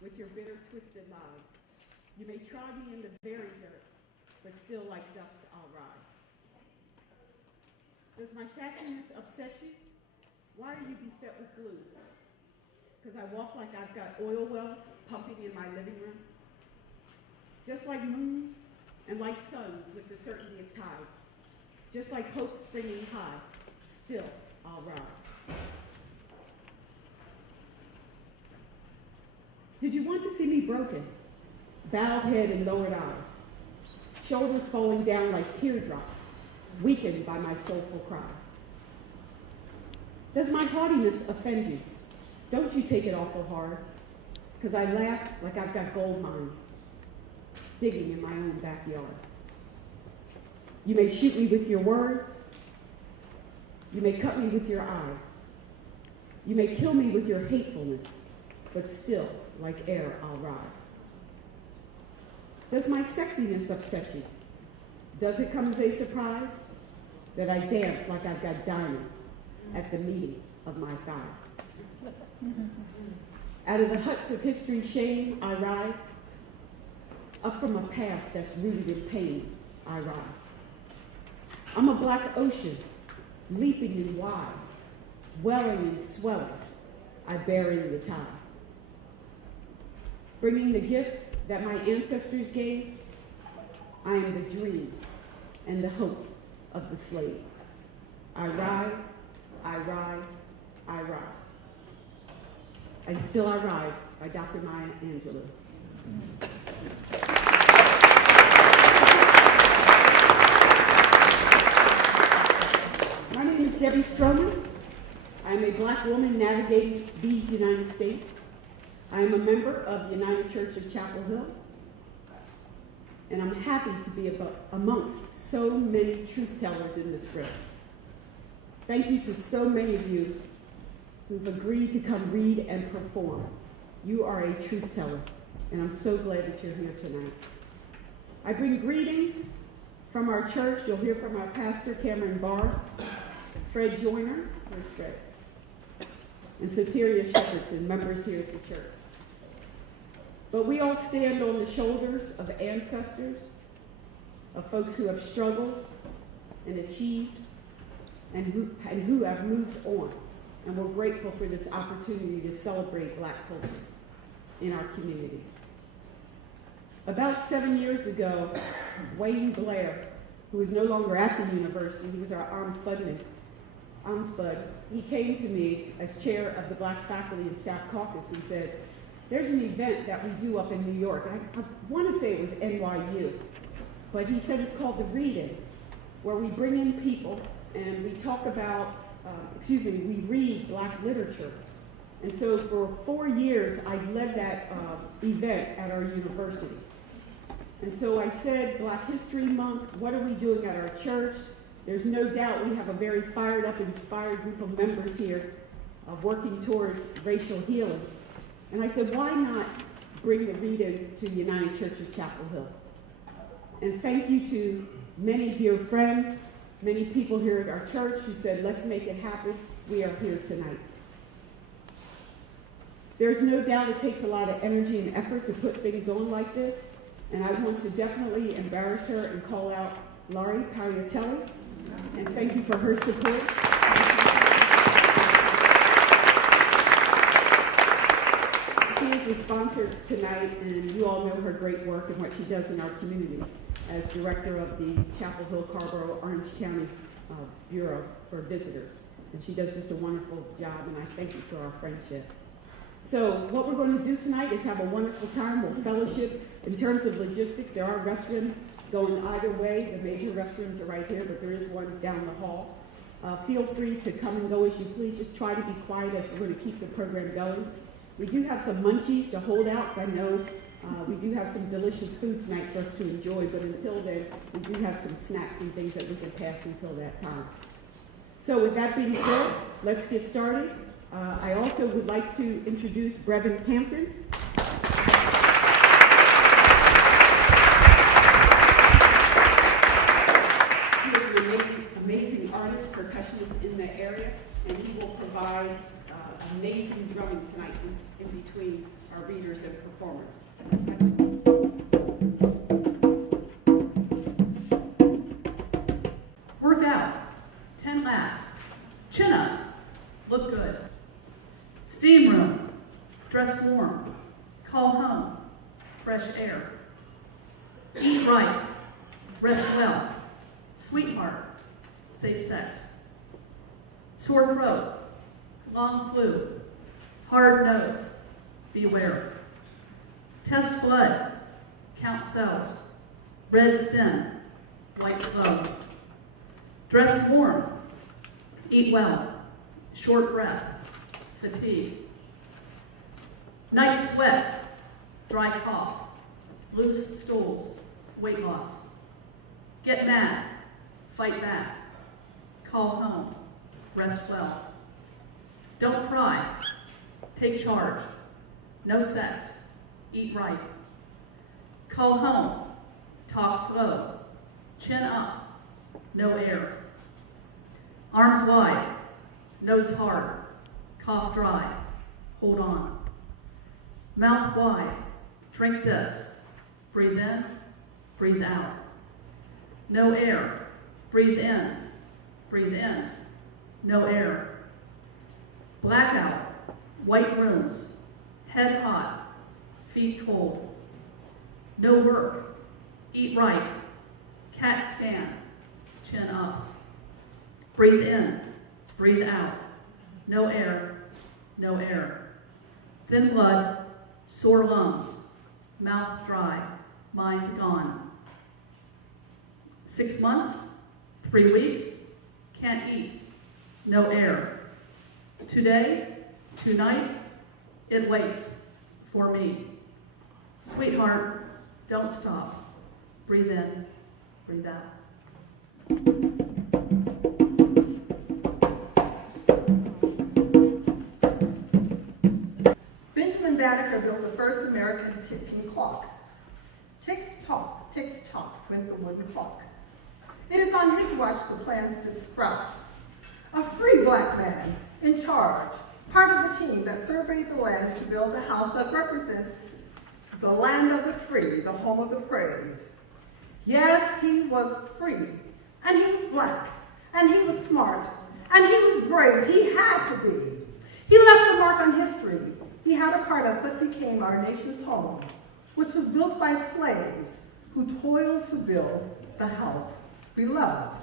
with your bitter, twisted lies. You may try me in the very dirt, but still like dust I'll rise. Does my sassiness upset you? Why are you beset with glue? Because I walk like I've got oil wells pumping in my living room? Just like moons and like suns with the certainty of tides. Just like hope springing high, still I'll rise. Did you want to see me broken? Bowed head and lowered eyes. Shoulders falling down like teardrops, weakened by my soulful cries. Does my haughtiness offend you? Don't you take it awful hard, because I laugh like I've got gold mines, digging in my own backyard. You may shoot me with your words. You may cut me with your eyes. You may kill me with your hatefulness, but still, like air, I'll rise. Does my sexiness upset you? Does it come as a surprise that I dance like I've got diamonds at the meeting of my thighs? Out of the huts of history's shame, I rise. Up from a past that's rooted in pain, I rise. I'm a black ocean, leaping and wide, welling and swelling, I bury the tide. Bringing the gifts that my ancestors gave, I am the dream and the hope of the slave. I rise, I rise, I rise. And Still I Rise by Dr. Maya Angelou. My name is Debbie Stroman. I am a black woman navigating these United States. I am a member of the United Church of Chapel Hill, and I'm happy to be amongst so many truth tellers in this room. Thank you to so many of you who've agreed to come read and perform. You are a truth teller, and I'm so glad that you're here tonight. I bring greetings from our church. You'll hear from our pastor, Cameron Barr, Fred Joyner, where's Fred? And Soteria Shepherdson, members here at the church. But we all stand on the shoulders of ancestors, of folks who have struggled and achieved, and who have moved on. And we're grateful for this opportunity to celebrate Black culture in our community. About 7 years ago, Wayne Blair, who is no longer at the university, he was our Ombudsman, he came to me as chair of the Black Faculty and Staff Caucus and said, there's an event that we do up in New York. And I want to say it was NYU, but he said it's called the Read-In, where we bring in people and we talk about, we read Black literature. And so for 4 years, I led that event at our university. And so I said, Black History Month, what are we doing at our church? There's no doubt we have a very fired up, inspired group of members here working towards racial healing. And I said, why not bring the Read-In to the United Church of Chapel Hill? And thank you to many dear friends, many people here at our church who said, let's make it happen. We are here tonight. There's no doubt it takes a lot of energy and effort to put things on like this. And I want to definitely embarrass her and call out Laurie Pagliatelli. And thank you for her support. She is the sponsor tonight, and you all know her great work and what she does in our community as director of the Chapel Hill, Carrboro, Orange County Bureau for Visitors. And she does just a wonderful job, and I thank you for our friendship. So what we're going to do tonight is have a wonderful time. We'll fellowship. In terms of logistics, there are restrooms going either way. The major restrooms are right here, but there is one down the hall. Feel free to come and go as you please. Just try to be quiet as we're going to keep the program going. We do have some munchies to hold out, I know we do have some delicious food tonight for us to enjoy, but until then, we do have some snacks and things that we can pass until that time. So with that being said, let's get started. I also would like to introduce Brevin Hampton. He is an amazing artist, percussionist in the area, and he will provide amazing drumming tonight in between our readers and performers. performers. Work out, 10 laps, chin-ups, look good. Steam room, dress warm, call home, fresh air. Eat right, rest well, sweetheart, safe sex. Sore throat, long flu, hard nose, beware. Test blood, count cells, red skin, white slow. Dress warm, eat well, short breath, fatigue. Night sweats, dry cough, loose stools, weight loss. Get mad, fight back, call home, rest well. Don't cry, take charge, no sex, eat right. Call home, talk slow, chin up, no air. Arms wide, nose hard, cough dry, hold on. Mouth wide, drink this, breathe in, breathe out. No air, breathe in, no air. Blackout, white rooms, head hot, feet cold. No work, eat right, cat scan, chin up. Breathe in, breathe out, no air, no air. Thin blood, sore lungs, mouth dry, mind gone. 6 months, 3 weeks, can't eat, no air. Today, tonight, it waits for me. Sweetheart, don't stop. Breathe in, breathe out. Banneker built the first American ticking clock. Tick-tock, tick-tock went the wooden clock. It is on his watch the plans did sprout. A free black man in charge, part of the team that surveyed the lands to build a house that represents the land of the free, the home of the brave. Yes, he was free, and he was black, and he was smart, and he was brave. He had to be. He left a mark on history. He had a part of what became our nation's home, which was built by slaves who toiled to build the house we loved.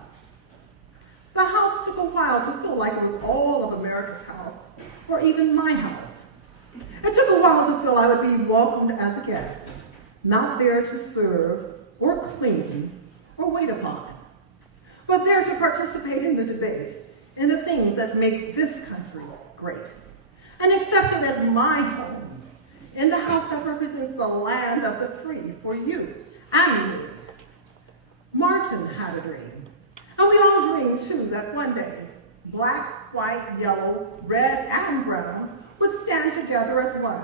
The house took a while to feel like it was all of America's house, or even my house. It took a while to feel I would be welcomed as a guest, not there to serve or clean or wait upon, but there to participate in the debate, in the things that make this country great, and accepted as my home, in the house that represents the land of the free for you and me. Martin had a dream, and we all dreamed too that one day, black, white, yellow, red, and brown would stand together as one.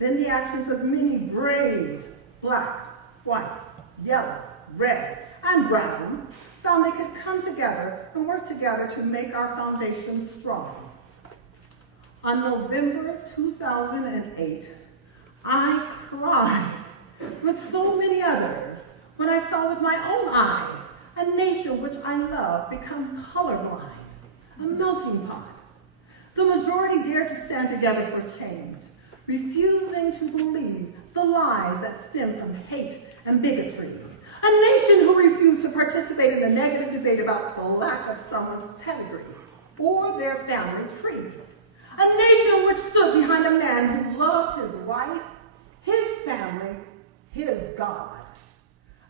Then the actions of many brave black, white, yellow, red, and brown found they could come together and work together to make our foundation strong. On November 2008, I cried with so many others when I saw with my own eyes a nation which I love become colorblind, a melting pot. The majority dared to stand together for change, refusing to believe the lies that stem from hate and bigotry. A nation who refused to participate in the negative debate about the lack of someone's pedigree or their family tree. A nation which stood behind a man who loved his wife, his family, his God.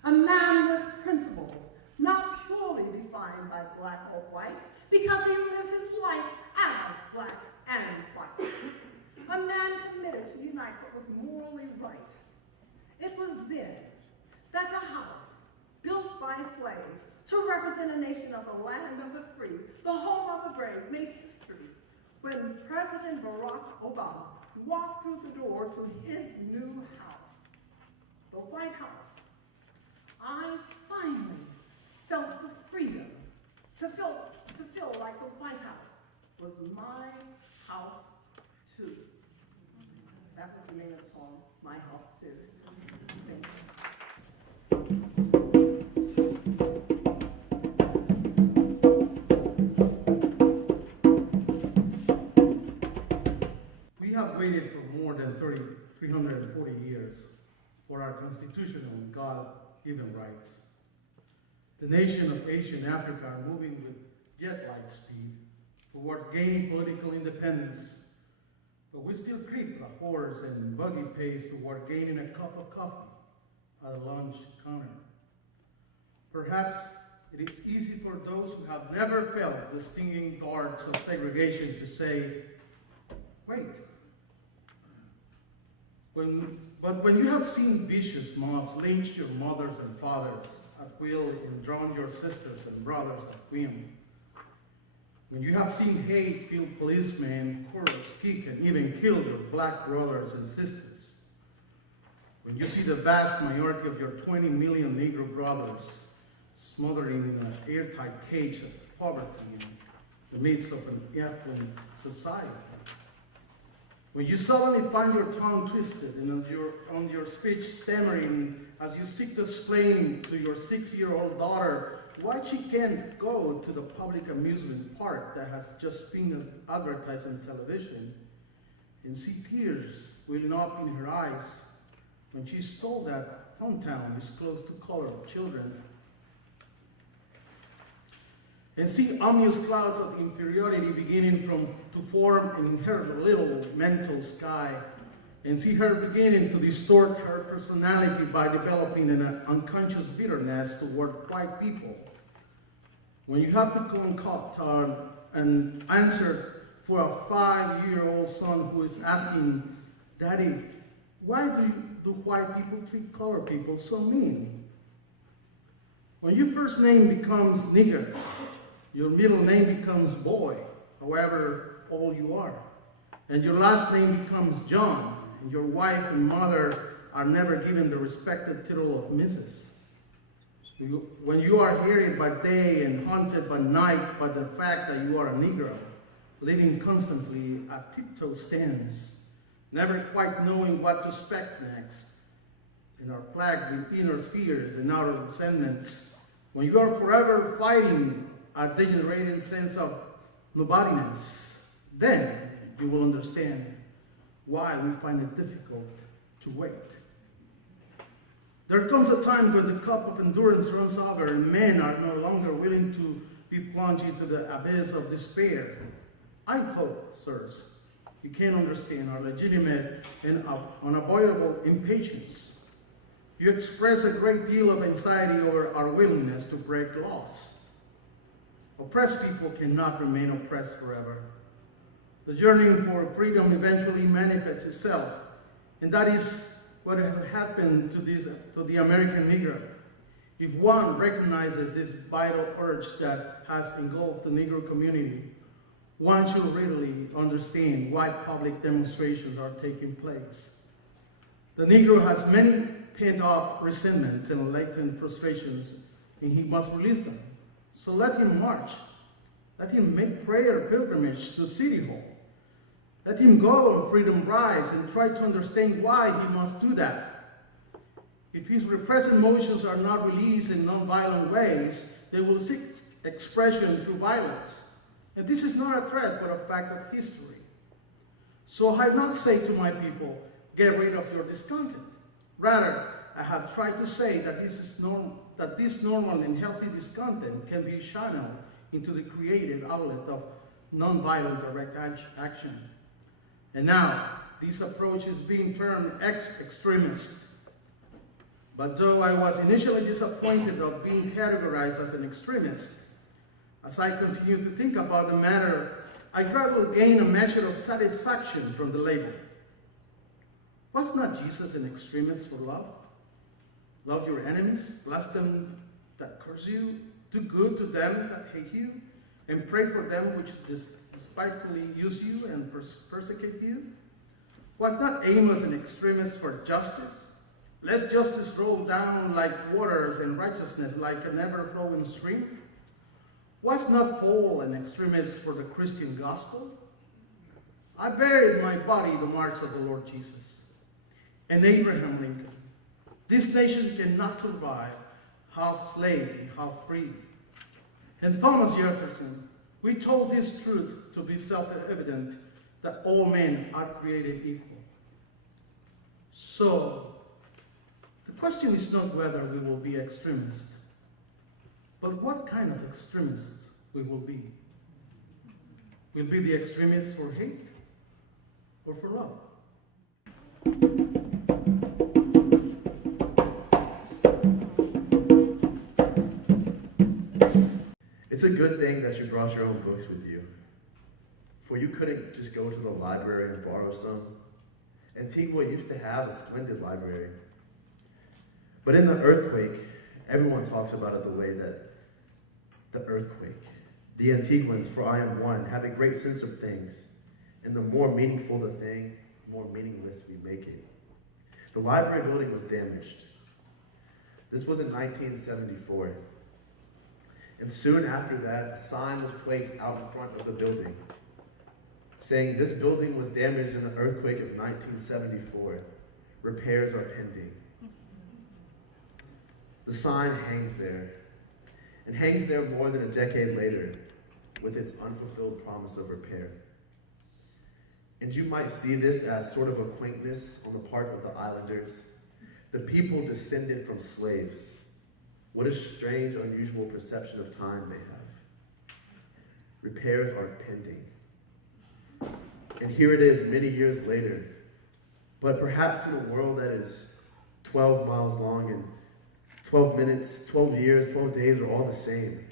A man with principles, not purely defined by black or white, because he lives his life as black and white. A man committed to unite what was morally right. It was then that the house, built by slaves to represent a nation of the land of the free, the home of the brave, made history when President Barack Obama walked through the door to his new house, the White House. I finally felt the freedom to feel like the White House was my house too. That was the name of upon my house too. Thank you. We have waited for more than 340 years for our constitutional God-given rights. The nation of Asia and Africa are moving with jet-like speed toward gaining political independence, but we still creep at a horse and buggy pace toward gaining a cup of coffee at a lunch counter. Perhaps it is easy for those who have never felt the stinging darts of segregation to say, wait. But when you have seen vicious mobs lynch your mothers and fathers at will and drown your sisters and brothers at whim, when you have seen hate-filled policemen curse, kick, and even kill your black brothers and sisters, when you see the vast majority of your 20 million Negro brothers smothering in an airtight cage of poverty in the midst of an affluent society, when you suddenly find your tongue twisted and on your speech stammering as you seek to explain to your 6-year-old daughter why she can't go to the public amusement park that has just been advertised on television, and see tears welling up in her eyes when she's told that hometown is closed to colored children, and see ominous clouds of inferiority beginning to form in her little mental sky, and see her beginning to distort her personality by developing an unconscious bitterness toward white people. When you have to concoct an answer for a 5-year-old son who is asking, Daddy, why do white people treat colored people so mean? When your first name becomes nigger, your middle name becomes boy, however old you are, and your last name becomes John, and your wife and mother are never given the respected title of Mrs. When you are harried by day and haunted by night by the fact that you are a Negro, living constantly at tiptoe stands, never quite knowing what to expect next, and are plagued with inner fears and outer resentments, when you are forever fighting a degenerating sense of nobodiness, then you will understand why we find it difficult to wait. There comes a time when the cup of endurance runs over and men are no longer willing to be plunged into the abyss of despair. I hope, sirs, you can understand our legitimate and unavoidable impatience. You express a great deal of anxiety over our willingness to break laws. Oppressed people cannot remain oppressed forever. The yearning for freedom eventually manifests itself, and that is what has happened to the American Negro. If one recognizes this vital urge that has engulfed the Negro community, one should readily understand why public demonstrations are taking place. The Negro has many pent-up resentments and latent frustrations, and he must release them. So let him march. Let him make prayer pilgrimage to City Hall. Let him go on Freedom Rise and try to understand why he must do that. If his repressed emotions are not released in non-violent ways, they will seek expression through violence. And this is not a threat, but a fact of history. So I have not said to my people, get rid of your discontent. Rather, I have tried to say that this normal and healthy discontent can be channeled into the creative outlet of non-violent direct action. And now, this approach is being termed extremist. But though I was initially disappointed of being categorized as an extremist, as I continue to think about the matter, I gradually gain a measure of satisfaction from the label. Was not Jesus an extremist for love? Love your enemies, bless them that curse you, do good to them that hate you, and pray for them which despitefully use you and persecute you? Was not Amos an extremist for justice? Let justice roll down like waters and righteousness like an ever-flowing stream. Was not Paul an extremist for the Christian gospel? I buried my body the marks of the Lord Jesus. and Abraham Lincoln. This nation cannot survive half slave and half free. And Thomas Jefferson, we told this truth to be self-evident, that all men are created equal. So, the question is not whether we will be extremists, but what kind of extremists we will be. Will be the extremists for hate or for love? It's a good thing that you brought your own books with you, for you couldn't just go to the library and borrow some. Antigua used to have a splendid library. But in the earthquake, everyone talks about it the way that the earthquake. The Antiguans, for I am one, have a great sense of things, and the more meaningful the thing, the more meaningless we make it. The library building was damaged. This was in 1974. And soon after that, a sign was placed out in front of the building, saying this building was damaged in the earthquake of 1974. Repairs are pending. The sign hangs there, and hangs there more than a decade later, with its unfulfilled promise of repair. And you might see this as sort of a quaintness on the part of the islanders, the people descended from slaves. What a strange, unusual perception of time they have. Repairs are pending. And here it is many years later, but perhaps in a world that is 12 miles long and 12 minutes, 12 years, 12 days are all the same.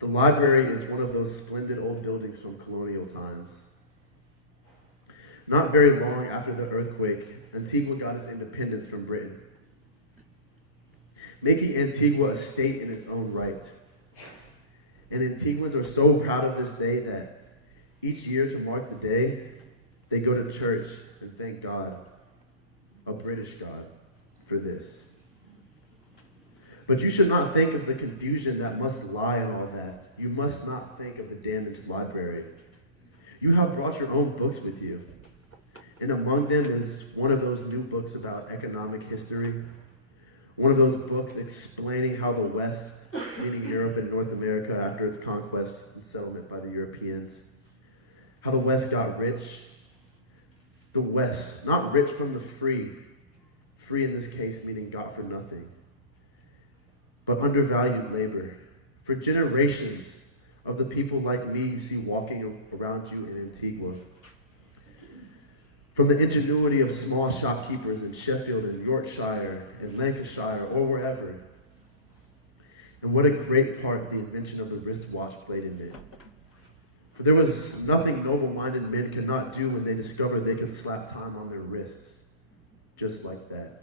The library is one of those splendid old buildings from colonial times. Not very long after the earthquake, Antigua got its independence from Britain, making Antigua a state in its own right. And Antiguans are so proud of this day that each year to mark the day, they go to church and thank God, a British God, for this. But you should not think of the confusion that must lie in all that. You must not think of the damaged library. You have brought your own books with you. And among them is one of those new books about economic history, one of those books explaining how the West, meaning Europe and North America after its conquest and settlement by the Europeans, how the West got rich. The West, not rich from the free in this case meaning got for nothing, but undervalued labor. For generations of the people like me you see walking around you in Antigua. From the ingenuity of small shopkeepers in Sheffield and Yorkshire and Lancashire or wherever. And what a great part the invention of the wristwatch played in it. For there was nothing noble-minded men could not do when they discovered they could slap time on their wrists, just like that.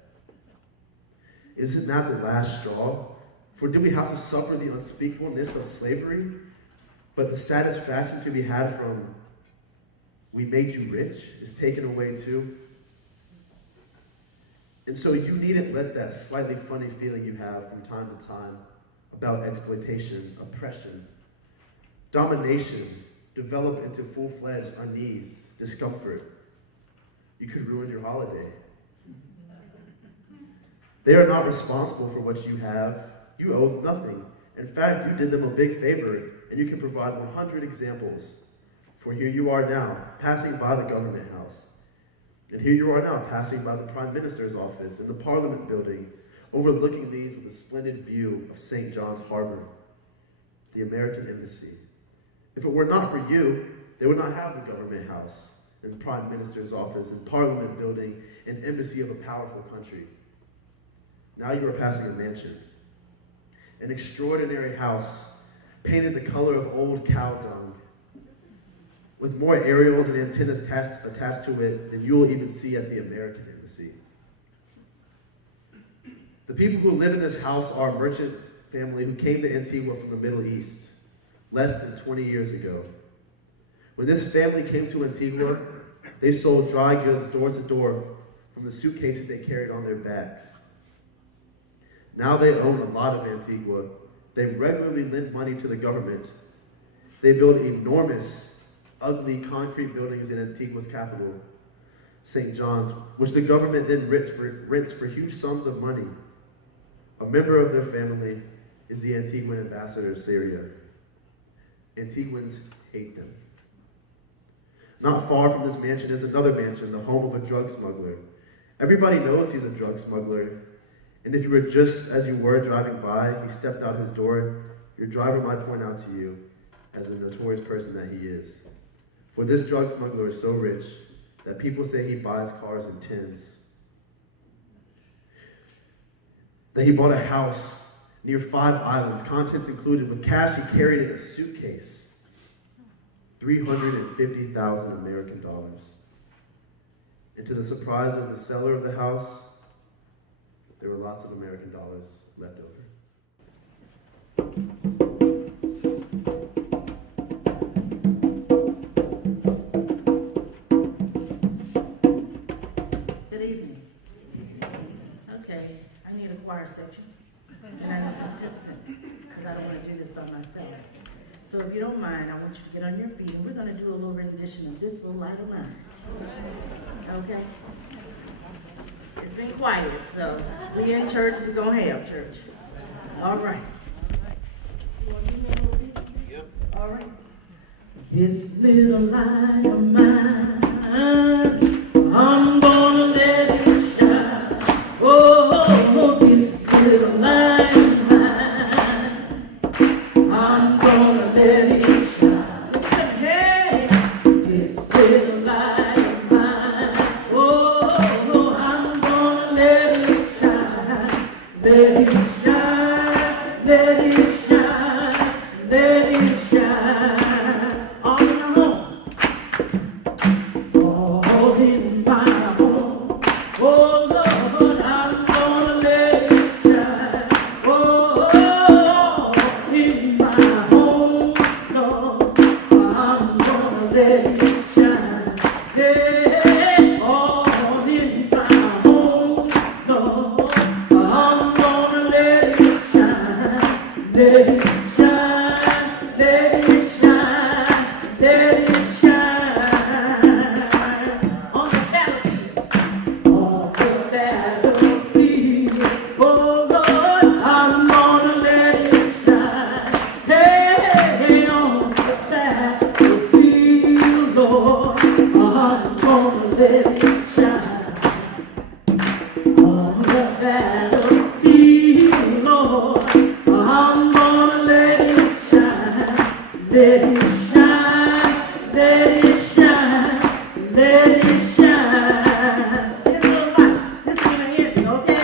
Isn't that the last straw? For did we have to suffer the unspeakableness of slavery, but the satisfaction to be had from "we made you rich" is taken away too? And so you needn't let that slightly funny feeling you have from time to time about exploitation, oppression, domination, develop into full-fledged unease, discomfort. You could ruin your holiday. They are not responsible for what you have. You owe nothing. In fact, you did them a big favor, and you can provide 100 examples. For here you are now, passing by the government house. And here you are now, passing by the Prime Minister's office and the Parliament building, overlooking these with a splendid view of St. John's Harbor, the American Embassy. If it were not for you, they would not have the government house and Prime Minister's office and Parliament building and embassy of a powerful country. Now you are passing a mansion, an extraordinary house painted the color of old cow dung, with more aerials and antennas attached to it than you will even see at the American Embassy. The people who live in this house are a merchant family who came to Antigua from the Middle East less than 20 years ago. When this family came to Antigua, they sold dry goods door to door from the suitcases they carried on their backs. Now they own a lot of Antigua. They regularly lend money to the government. They build enormous, ugly concrete buildings in Antigua's capital, St. John's, which the government then rents for huge sums of money. A member of their family is the Antiguan ambassador of Syria. Antiguans hate them. Not far from this mansion is another mansion, the home of a drug smuggler. Everybody knows he's a drug smuggler, and if you were just as you were driving by, he stepped out his door, your driver might point out to you as the notorious person that he is. For this drug smuggler is so rich that people say he buys cars in tins. That he bought a house near 5 islands, contents included, with cash he carried in a suitcase. 350,000 American dollars. And to the surprise of the seller of the house, there were lots of American dollars left over. Good evening. Okay, I need a choir section, and I need some participants, because I don't want to do this by myself. So if you don't mind, I want you to get on your feet, and we're going to do a little rendition of This Little Light of Mine. Okay? It's been quiet, so we in church, we're going to have church. All right. Yep. All right. This little light of mine, I'm gonna let it shine. Oh, this little light of mine, I'm gonna let it shine. Hey, this little light of mine, oh, I'm gonna let it shine. Let it shine, let it shine, let it shine on your home, all in my home. Oh Lord, I'm gonna let it shine. Oh, in my home, Lord, I'm gonna let it shine. Yeah, all in my home, Lord, I'm gonna let it shine. Let it shine, let it shine, let it shine on the battlefield. On the battlefield, oh Lord, I'm gonna let it shine. Hey, on the battlefield, Lord, I'm gonna let it shine. On the battlefield, Lord, I'm gonna let it shine. Let it shine, let it shine, let it shine. This little light, this is gonna hit me, okay?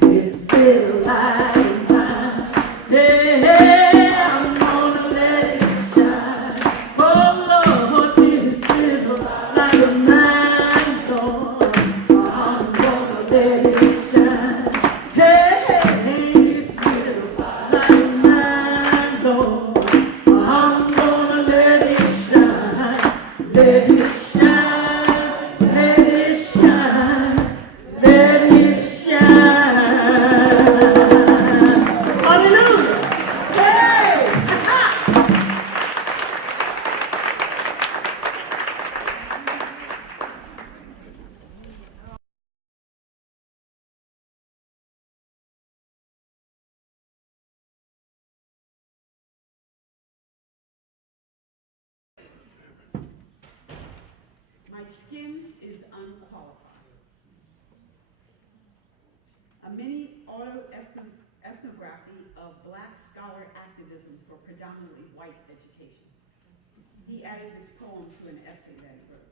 This little light of mine, hey, I'm gonna let it shine. Oh Lord, this little light of mine, Lord, I'm gonna let it shine. Hey, this little light of mine, Lord, I'm gonna let it shine. Let it shine, let it shine, let it shine. Hallelujah! Hey! My skin is unqualified. A mini autoethnography of Black scholar activism for predominantly white education. He added this poem to an essay that he wrote.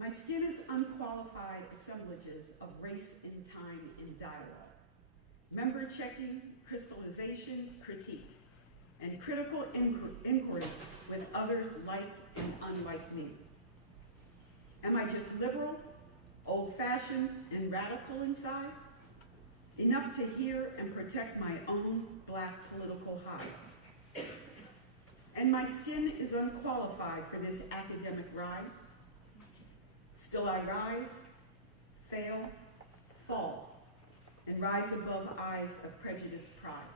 My skin is unqualified assemblages of race in time in dialogue. Member checking, crystallization, critique, and critical inquiry with others like and unlike me. Am I just liberal, old-fashioned, and radical inside? Enough to hear and protect my own Black political hide. And my skin is unqualified for this academic ride. Still I rise, fail, fall, and rise above eyes of prejudiced pride.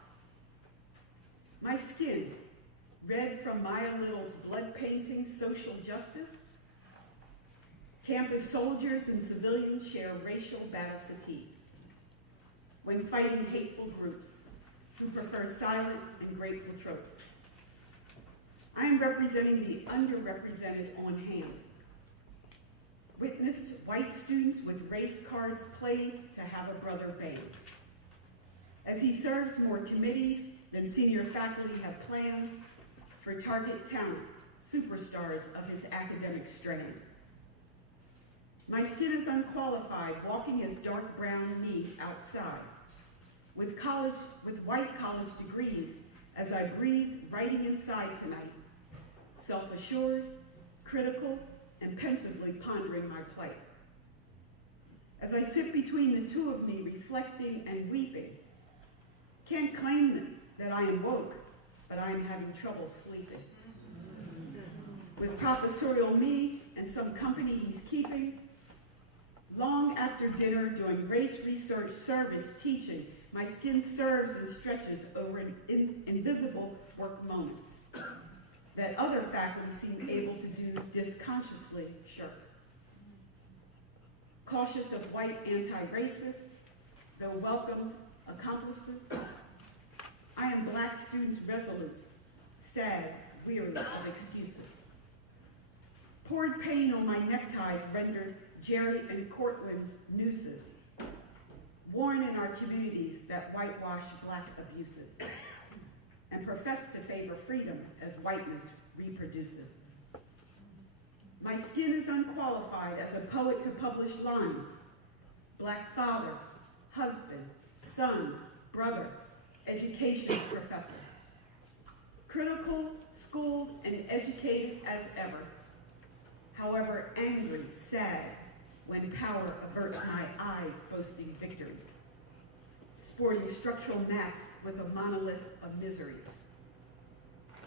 My skin, red from Maya Little's blood painting social justice, Campus soldiers and civilians share racial battle fatigue when fighting hateful groups who prefer silent and grateful tropes. I am representing the underrepresented on hand. Witnessed white students with race cards played to have a brother band. As he serves more committees than senior faculty have planned for target talent, superstars of his academic strand. My skin is unqualified, walking as dark brown me outside, with white college degrees as I breathe writing inside tonight, self-assured, critical, and pensively pondering my plight. As I sit between the two of me, reflecting and weeping, can't claim that I am woke, but I am having trouble sleeping. With professorial me and some company he's keeping, long after dinner doing race research service teaching, my skin serves and stretches over invisible work moments that other faculty seem able to do disconsciously shirk. Cautious of white anti-racists, though welcomed accomplices, I am black students resolute, sad, weary of excuses. Poured pain on my neckties rendered Jerry and Cortland's nooses, worn in our communities that whitewash black abuses, and profess to favor freedom as whiteness reproduces. My skin is unqualified as a poet to publish lines, black father, husband, son, brother, education professor. Critical, schooled, and educated as ever, however angry, sad, when power averts my eyes boasting victories. Sporting structural masks with a monolith of miseries.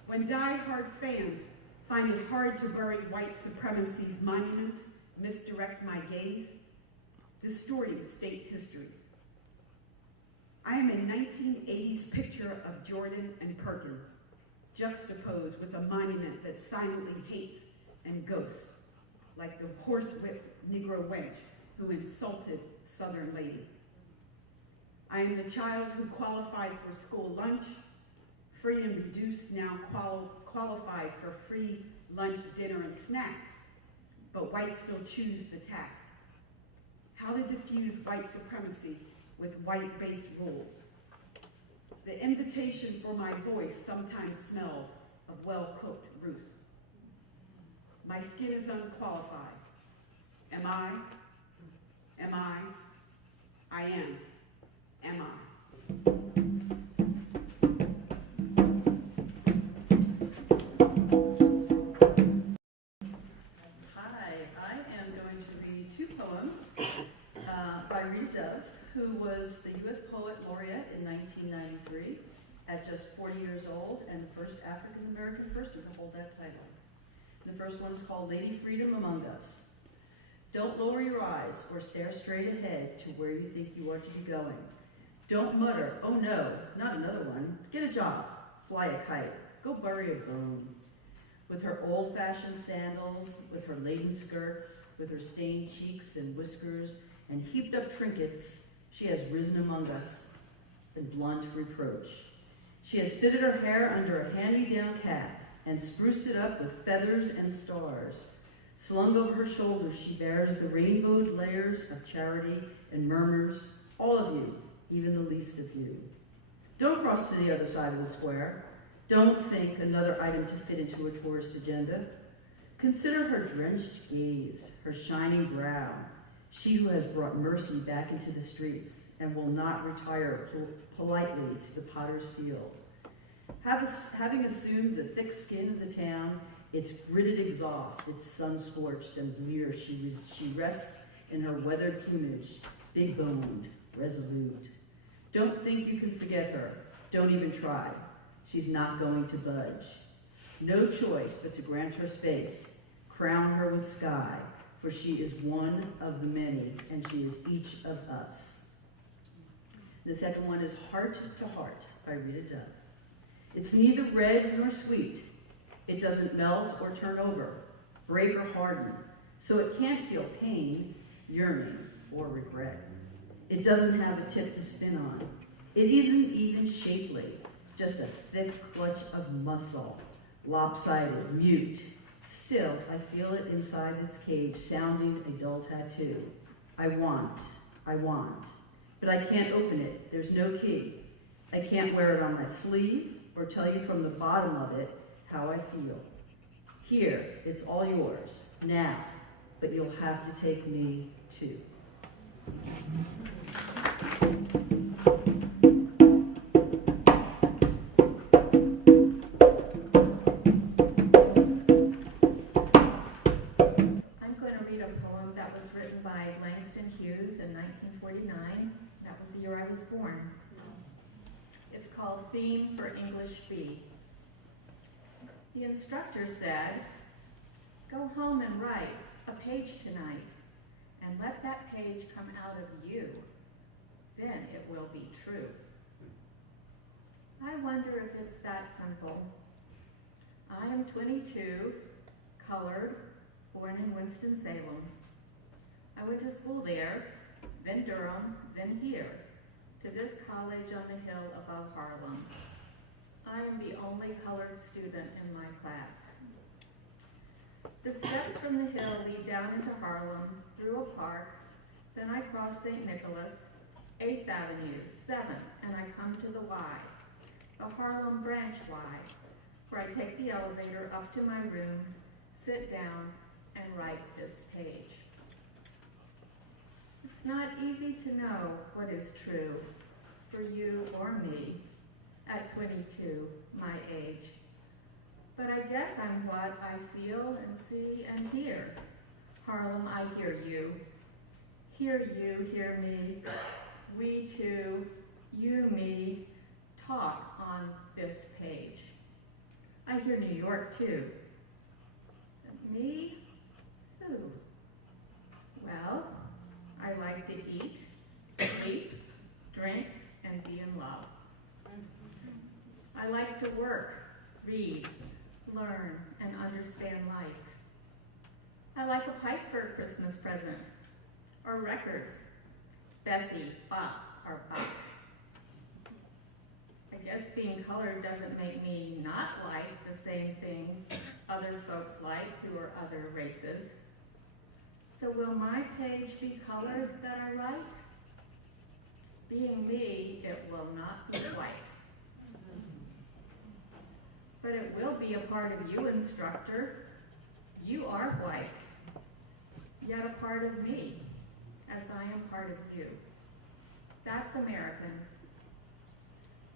When die-hard fans find it hard to bury white supremacy's monuments, misdirect my gaze, distorting state history. I am a 1980s picture of Jordan and Perkins, juxtaposed with a monument that silently hates and ghosts, like the horsewhipped Negro wench who insulted Southern lady. I am the child who qualified for school lunch, free and reduced, now qualified for free lunch, dinner, and snacks, but whites still choose the task. How to diffuse white supremacy with white-based rules. The invitation for my voice sometimes smells of well-cooked roost. My skin is unqualified. Am I? Am I? I am. Am I? Hi, I am going to read two poems by Rita Dove, who was the U.S. Poet Laureate in 1993 at just 40 years old and the first African-American person to hold that title. The first one is called Lady Freedom Among Us. Don't lower your eyes or stare straight ahead to where you think you are to be going. Don't mutter, oh no, not another one. Get a job, fly a kite, go bury a bone. With her old-fashioned sandals, with her laden skirts, with her stained cheeks and whiskers and heaped up trinkets, she has risen among us in blunt reproach. She has fitted her hair under a hand-me-down cap and spruced it up with feathers and stars. Slung over her shoulders, she bears the rainbowed layers of charity and murmurs, all of you, even the least of you. Don't cross to the other side of the square. Don't think another item to fit into a tourist agenda. Consider her drenched gaze, her shining brow, she who has brought mercy back into the streets and will not retire politely to the potter's field. Having assumed the thick skin of the town, its gritted exhaust, its sun-scorched and blear, she rests in her weathered plumage, big-boned, resolute. Don't think you can forget her. Don't even try. She's not going to budge. No choice but to grant her space, crown her with sky, for she is one of the many, and she is each of us. The second one is Heart to Heart by Rita Dove. It's neither red nor sweet. It doesn't melt or turn over, break or harden. so it can't feel pain, yearning, or regret. It doesn't have a tip to spin on. It isn't even shapely, just a thick clutch of muscle, lopsided, mute. Still, I feel it inside its cage, sounding a dull tattoo. I want, but I can't open it. There's no key. I can't wear it on my sleeve or tell you from the bottom of it how I feel. Here, it's all yours, now, but you'll have to take me too. I'm going to read a poem that was written by Langston Hughes in 1949. That was the year I was born. It's called Theme for English B. The instructor said, "Go home and write a page tonight, and let that page come out of you. Then it will be true." I wonder if it's that simple. I am 22, colored, born in Winston-Salem. I went to school there, then Durham, then here, to this college on the hill above Harlem. I am the only colored student in my class. The steps from the hill lead down into Harlem, through a park, then I cross St. Nicholas, 8th Avenue, 7th, and I come to the Y, the Harlem Branch Y, where I take the elevator up to my room, sit down, and write this page. It's not easy to know what is true for you or me at 22, my age. But I guess I'm what I feel and see and hear. Harlem, I hear you. Hear you, hear me. We two, you, me, talk on this page. I hear New York too. But me? Who? Well, I like to eat, sleep, drink, and be in love. I like to work, read, learn, and understand life. I like a pipe for a Christmas present, or records. Bessie, Bop, or Bop. I guess being colored doesn't make me not like the same things other folks like who are other races. So will my page be colored that I write? Being me, it will not be white. But it will be a part of you, instructor. You are white, yet a part of me, as I am part of you. That's American.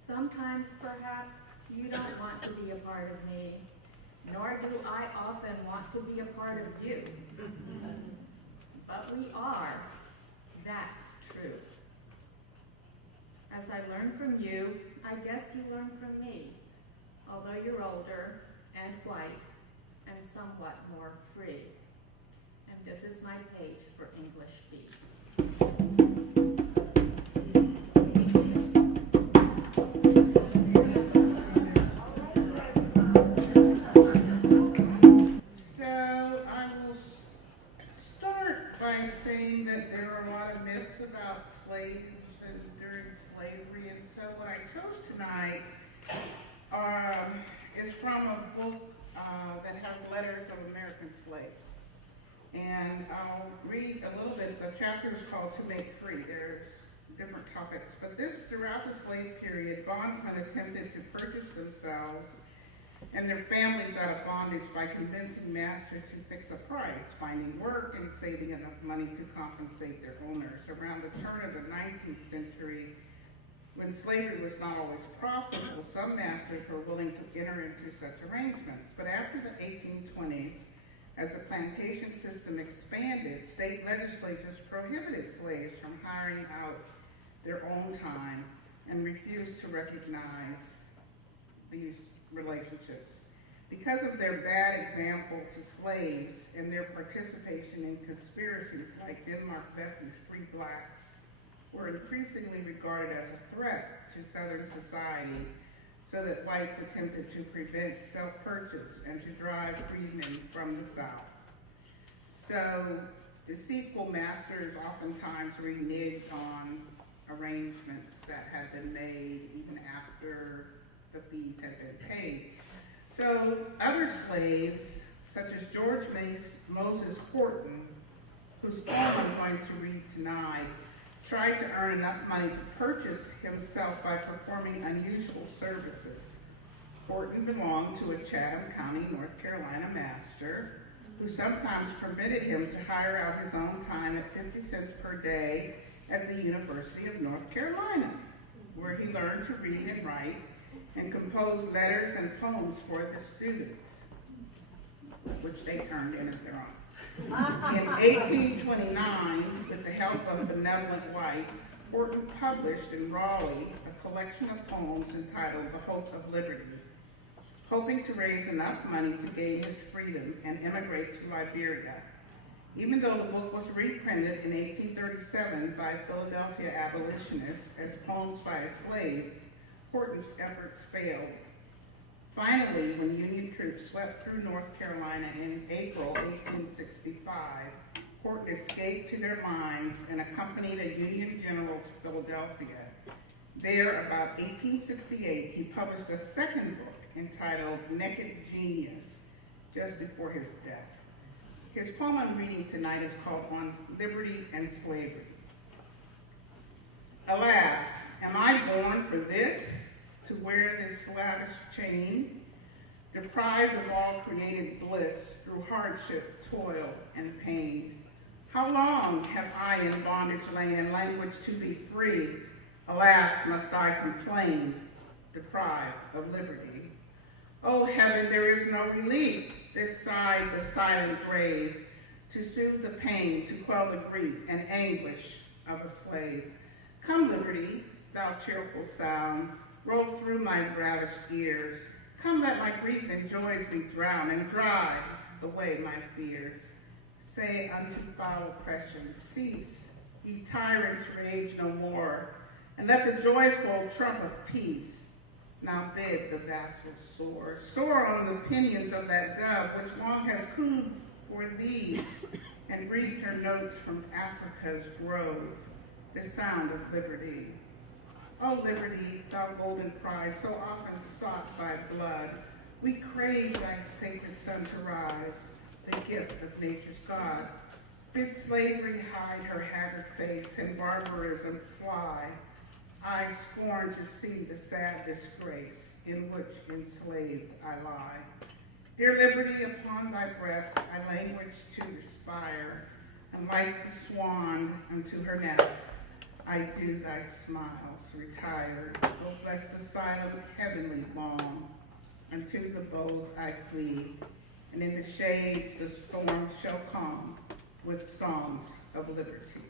Sometimes, perhaps, you don't want to be a part of me, nor do I often want to be a part of you. But we are. That's true. As I learn from you, I guess you learn from me, although you're older and white and somewhat more free. And this is my page for English B. So I will start by saying that there are a lot of myths about slaves and during slavery, and so what I chose tonight is from a book that has letters of American slaves. And I'll read a little bit. The chapter is called To Make Free. There's different topics. But throughout the slave period, bondsmen attempted to purchase themselves and their families out of bondage by convincing masters to fix a price, finding work, and saving enough money to compensate their owners. Around the turn of the 19th century, when slavery was not always profitable, some masters were willing to enter into such arrangements. But after the 1820s, as the plantation system expanded, state legislatures prohibited slaves from hiring out their own time and refused to recognize these relationships. Because of their bad example to slaves and their participation in conspiracies like Denmark Bessie's Free Blacks were increasingly regarded as a threat to Southern society, so that whites attempted to prevent self-purchase and to drive freedmen from the South. So deceitful masters oftentimes reneged on arrangements that had been made even after the fees had been paid. So other slaves, such as George Moses Horton, whose poem I'm going to read tonight, tried to earn enough money to purchase himself by performing unusual services. Horton belonged to a Chatham County, North Carolina master who sometimes permitted him to hire out his own time at 50 cents per day at the University of North Carolina, where he learned to read and write and compose letters and poems for the students, which they turned in at their own. In 1829, with the help of benevolent whites, Horton published in Raleigh a collection of poems entitled The Hope of Liberty, hoping to raise enough money to gain his freedom and emigrate to Liberia. Even though the book was reprinted in 1837 by Philadelphia abolitionists as poems by a slave, Horton's efforts failed. Finally, when Union troops swept through North Carolina in April 1865, Horton escaped to their lines and accompanied a Union general to Philadelphia. There, about 1868, he published a second book entitled Naked Genius, just before his death. His poem I'm reading tonight is called On Liberty and Slavery. Alas, am I born for this? To wear this lavish chain, deprived of all created bliss through hardship, toil, and pain. How long have I in bondage lain, language to be free? Alas, must I complain, deprived of liberty? Oh heaven, there is no relief this side the silent grave, to soothe the pain, to quell the grief and anguish of a slave. Come, liberty, thou cheerful sound, roll through my ravished ears. Come, let my grief and joys be drowned, and drive away my fears. Say unto foul oppression, cease, ye tyrants, rage no more, and let the joyful trump of peace now bid the vassal soar. Soar on the pinions of that dove, which long has cooed for thee, and breathed her notes from Africa's grove, the sound of liberty. O liberty, thou golden prize, so often sought by blood, we crave thy sacred sun to rise, the gift of nature's God. Bid slavery hide her haggard face and barbarism fly. I scorn to see the sad disgrace in which enslaved I lie. Dear liberty, upon thy breast I languish to respire, and like the swan unto her nest, I do thy smiles retire. Oh, bless the silent heavenly balm. Unto the boughs I flee, and in the shades the storm shall come with songs of liberty.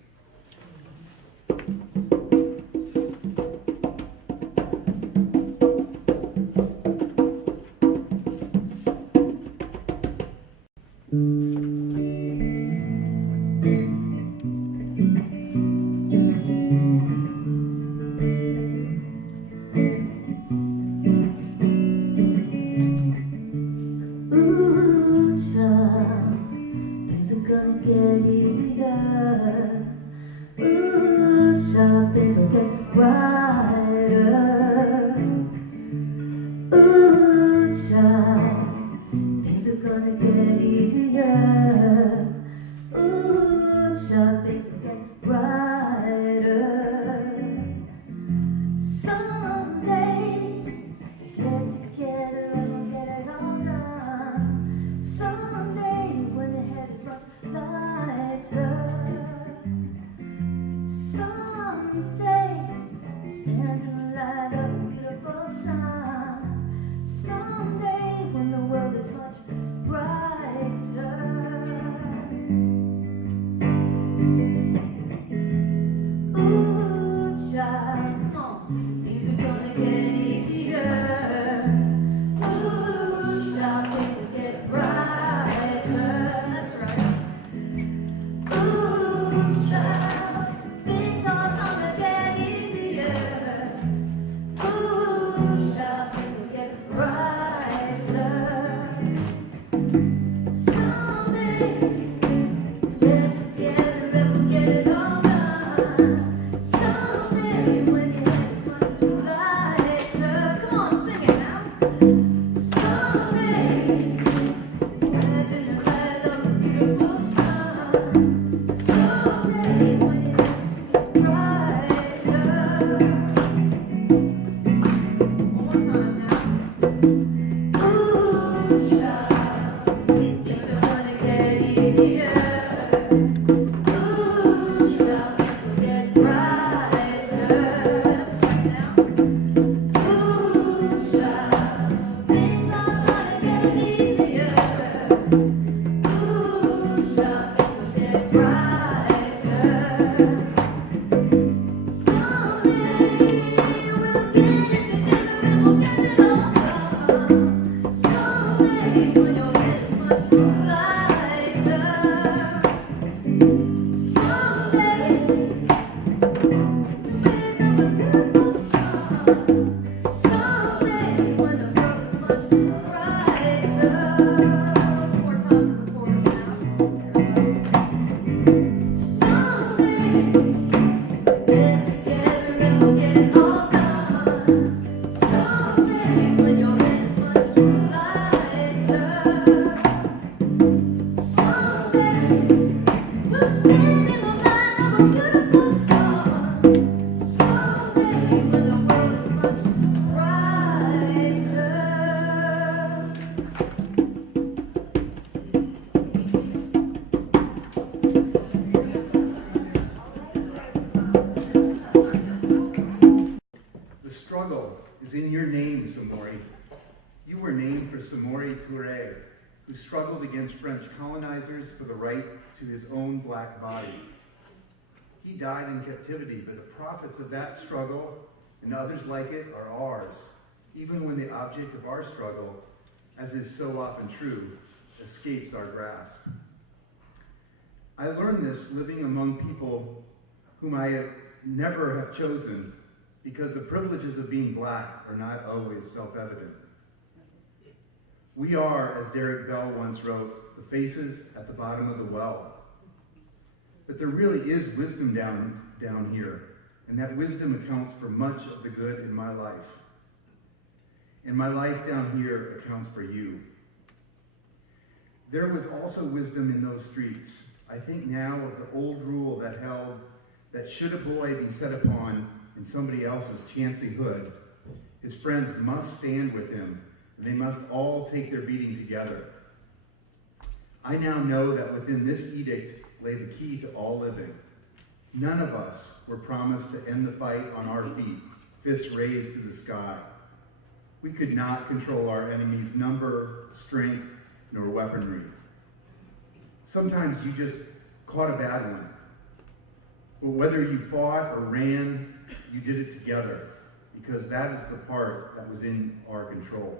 is in your name, Samori. You were named for Samori Touré, who struggled against French colonizers for the right to his own black body. He died in captivity, but the profits of that struggle and others like it are ours, even when the object of our struggle, as is so often true, escapes our grasp. I learned this living among people whom I never have chosen, because the privileges of being black are not always self-evident. We are, as Derek Bell once wrote, the faces at the bottom of the well. But there really is wisdom down here, and that wisdom accounts for much of the good in my life. And my life down here accounts for you. There was also wisdom in those streets. I think now of the old rule that held that should a boy be set upon in somebody else's chancy hood, his friends must stand with him, and they must all take their beating together. I now know that within this edict lay the key to all living. None of us were promised to end the fight on our feet, fists raised to the sky. We could not control our enemy's number, strength, nor weaponry. Sometimes you just caught a bad one. But whether you fought or ran, you did it together, because that is the part that was in our control.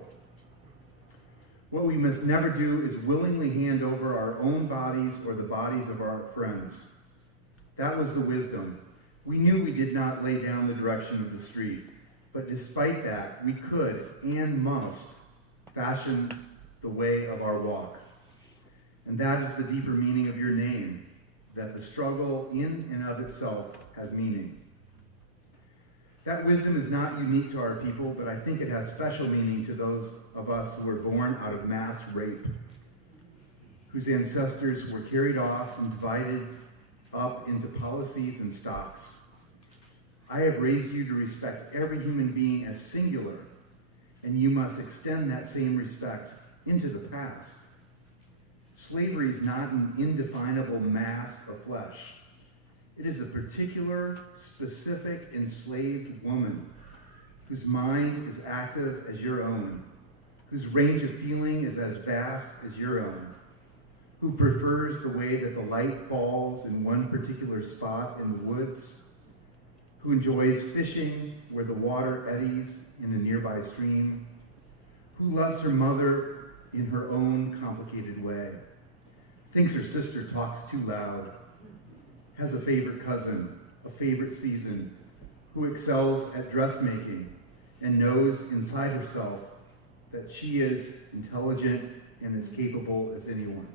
What we must never do is willingly hand over our own bodies or the bodies of our friends. That was the wisdom. We knew we did not lay down the direction of the street, but despite that, we could and must fashion the way of our walk. And that is the deeper meaning of your name, that the struggle in and of itself has meaning. That wisdom is not unique to our people, but I think it has special meaning to those of us who were born out of mass rape, whose ancestors were carried off and divided up into policies and stocks. I have raised you to respect every human being as singular, and you must extend that same respect into the past. Slavery is not an indefinable mass of flesh. It is a particular, specific, enslaved woman whose mind is active as your own, whose range of feeling is as vast as your own, who prefers the way that the light falls in one particular spot in the woods, who enjoys fishing where the water eddies in a nearby stream, who loves her mother in her own complicated way, thinks her sister talks too loud, has a favorite cousin, a favorite season, who excels at dressmaking and knows inside herself that she is intelligent and as capable as anyone.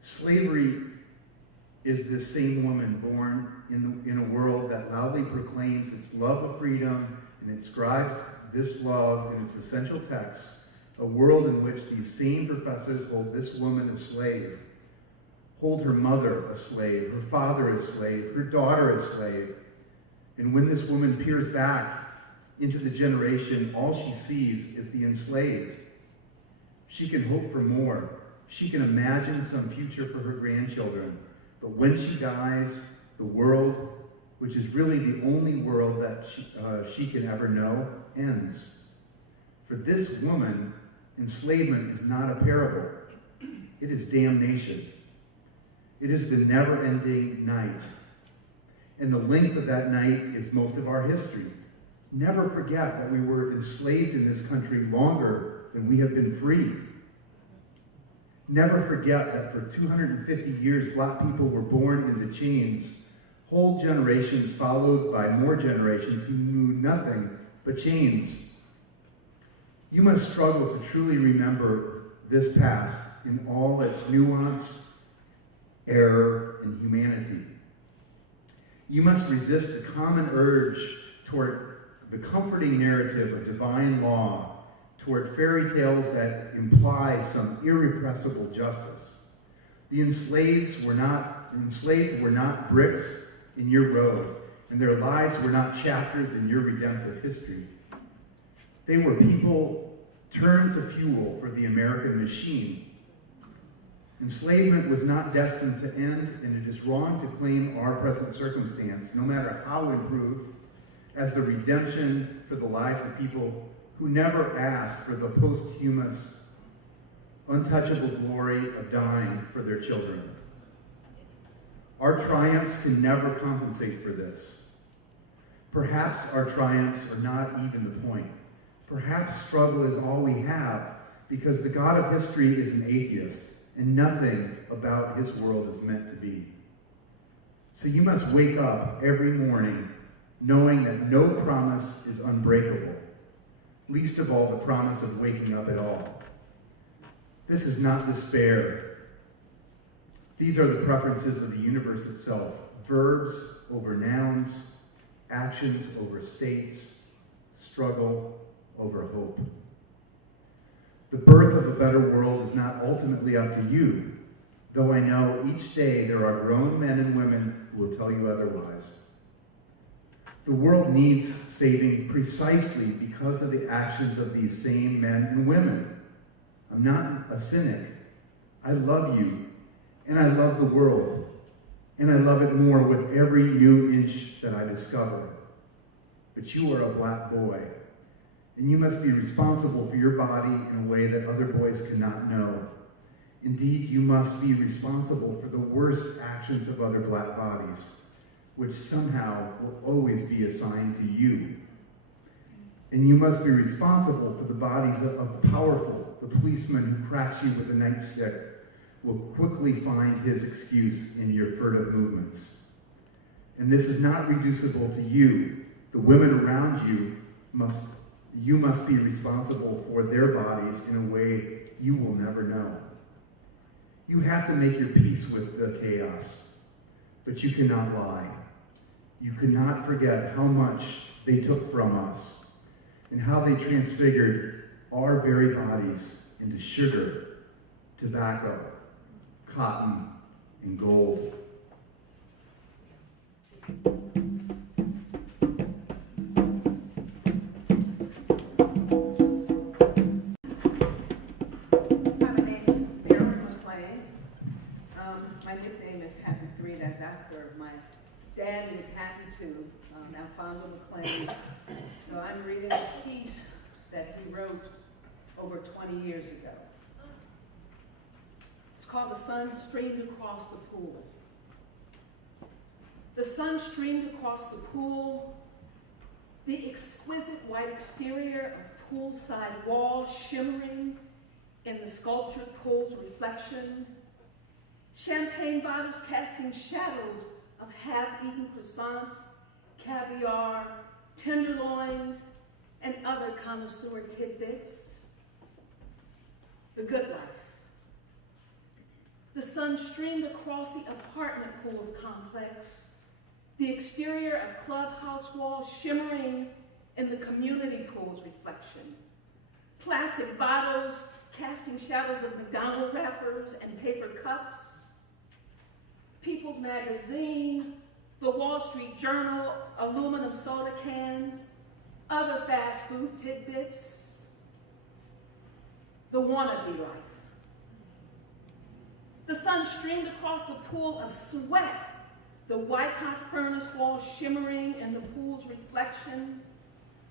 Slavery is this same woman born in a world that loudly proclaims its love of freedom and inscribes this love in its essential texts, a world in which these same professors hold this woman a slave, hold her mother a slave, her father a slave, her daughter a slave. And when this woman peers back into the generation, all she sees is the enslaved. She can hope for more. She can imagine some future for her grandchildren. But when she dies, the world which is really the only world that she can ever know, ends. For this woman, enslavement is not a parable. It is damnation. It is the never-ending night. And the length of that night is most of our history. Never forget that we were enslaved in this country longer than we have been free. Never forget that for 250 years, black people were born into chains, whole generations followed by more generations who knew nothing but chains. You must struggle to truly remember this past in all its nuance, error, and humanity. You must resist the common urge toward the comforting narrative of divine law, toward fairy tales that imply some irrepressible justice. The enslaved were not bricks in your road, and their lives were not chapters in your redemptive history. They were people turned to fuel for the American machine. Enslavement was not destined to end, and it is wrong to claim our present circumstance, no matter how improved, as the redemption for the lives of people who never asked for the posthumous, untouchable glory of dying for their children. Our triumphs can never compensate for this. Perhaps our triumphs are not even the point. Perhaps struggle is all we have, because the God of history is an atheist, and nothing about his world is meant to be. So you must wake up every morning knowing that no promise is unbreakable, least of all the promise of waking up at all. This is not despair. These are the preferences of the universe itself: verbs over nouns, actions over states, struggle over hope. The birth of a better world is not ultimately up to you, though I know each day there are grown men and women who will tell you otherwise. The world needs saving precisely because of the actions of these same men and women. I'm not a cynic. I love you, and I love the world, and I love it more with every new inch that I discover. But you are a black boy, and you must be responsible for your body in a way that other boys cannot know. Indeed, you must be responsible for the worst actions of other black bodies, which somehow will always be assigned to you. And you must be responsible for the bodies of the powerful. The policeman who cracks you with a nightstick will quickly find his excuse in your furtive movements. And this is not reducible to you. The women around you must be responsible for their bodies in a way you will never know. You have to make your peace with the chaos, but you cannot lie. You cannot forget how much they took from us and how they transfigured our very bodies into sugar, tobacco, cotton, and gold. My nickname is Happy 3. That's after my dad, who was Happy 2, Alfonso McLean. So I'm reading a piece that he wrote over 20 years ago. It's called The Sun Streamed Across the Pool. The sun streamed across the pool, the exquisite white exterior of poolside walls shimmering in the sculptured pool's reflection, champagne bottles casting shadows of half-eaten croissants, caviar, tenderloins, and other connoisseur tidbits. The good life. The sun streamed across the apartment pools complex, the exterior of clubhouse walls shimmering in the community pool's reflection. Plastic bottles casting shadows of McDonald's wrappers and paper cups. People's Magazine, the Wall Street Journal, aluminum soda cans, other fast food tidbits. The wannabe life. The sun streamed across the pool of sweat the white-hot furnace wall shimmering in the pool's reflection,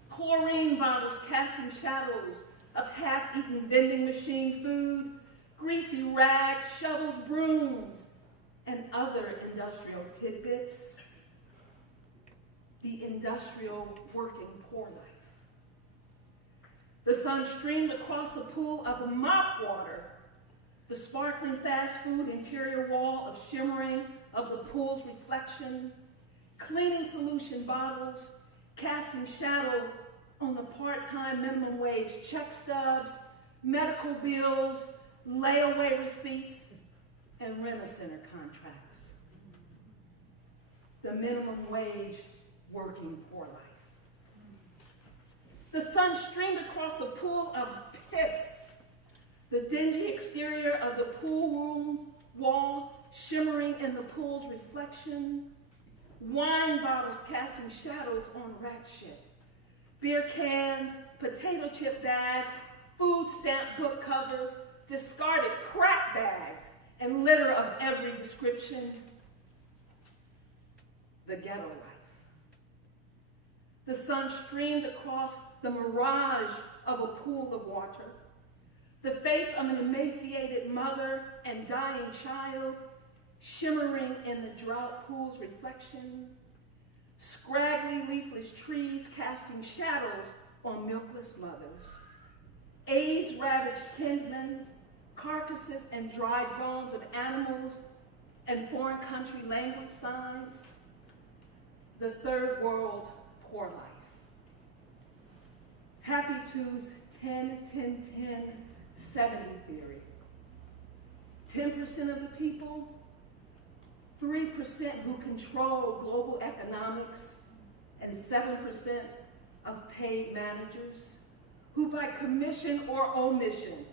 chlorine bottles casting shadows of half-eaten vending machine food, greasy rags, shovels, brooms, and other industrial tidbits. The industrial working poor life. The sun streamed across the pool of mop water, the sparkling fast food interior wall of shimmering of the pool's reflection, cleaning solution bottles, casting shadow on the part-time minimum wage check stubs, medical bills, layaway receipts, and rent-a-center contracts. The minimum wage working poor life. The sun streamed across a pool of piss, the dingy exterior of the pool room wall shimmering in the pool's reflection, wine bottles casting shadows on rat shit, beer cans, potato chip bags, food stamp book covers, discarded crap bags, and litter of every description. The ghetto life. The sun streamed across the mirage of a pool of water, the face of an emaciated mother and dying child shimmering in the drought pool's reflection, scraggly leafless trees casting shadows on milkless mothers, AIDS-ravaged kinsmen, carcasses and dried bones of animals, and foreign country language signs. The third world poor life. Happy Two's 10-10-10-70 theory. 10% of the people, 3% who control global economics, and 7% of paid managers who by commission or omission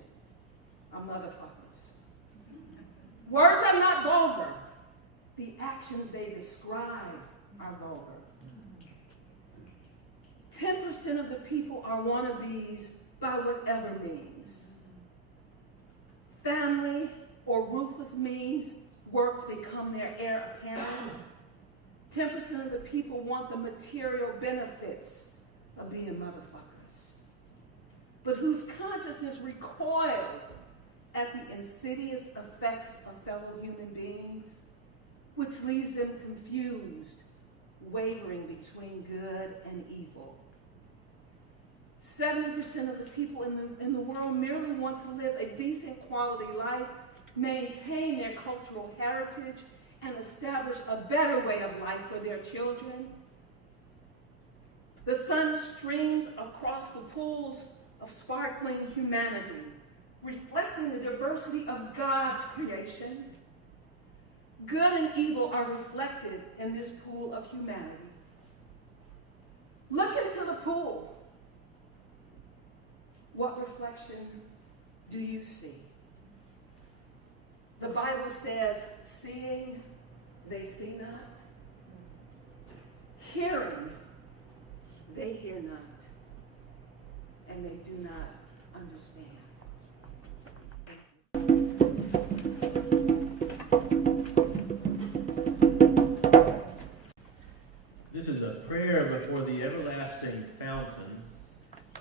are motherfuckers. Words are not vulgar. The actions they describe are vulgar. 10% of the people are wannabes by whatever means. Family or ruthless means work to become their heir apparent. 10% of the people want the material benefits of being motherfuckers, but whose consciousness recoils at the insidious effects of fellow human beings, which leaves them confused, wavering between good and evil. 70% of the people in the world merely want to live a decent quality life, maintain their cultural heritage, and establish a better way of life for their children. The sun streams across the pools of sparkling humanity, reflecting the diversity of God's creation. Good and evil are reflected in this pool of humanity. Look into the pool. What reflection do you see? The Bible says, seeing, they see not. Hearing, they hear not. And they do not understand. This is a prayer before the everlasting fountain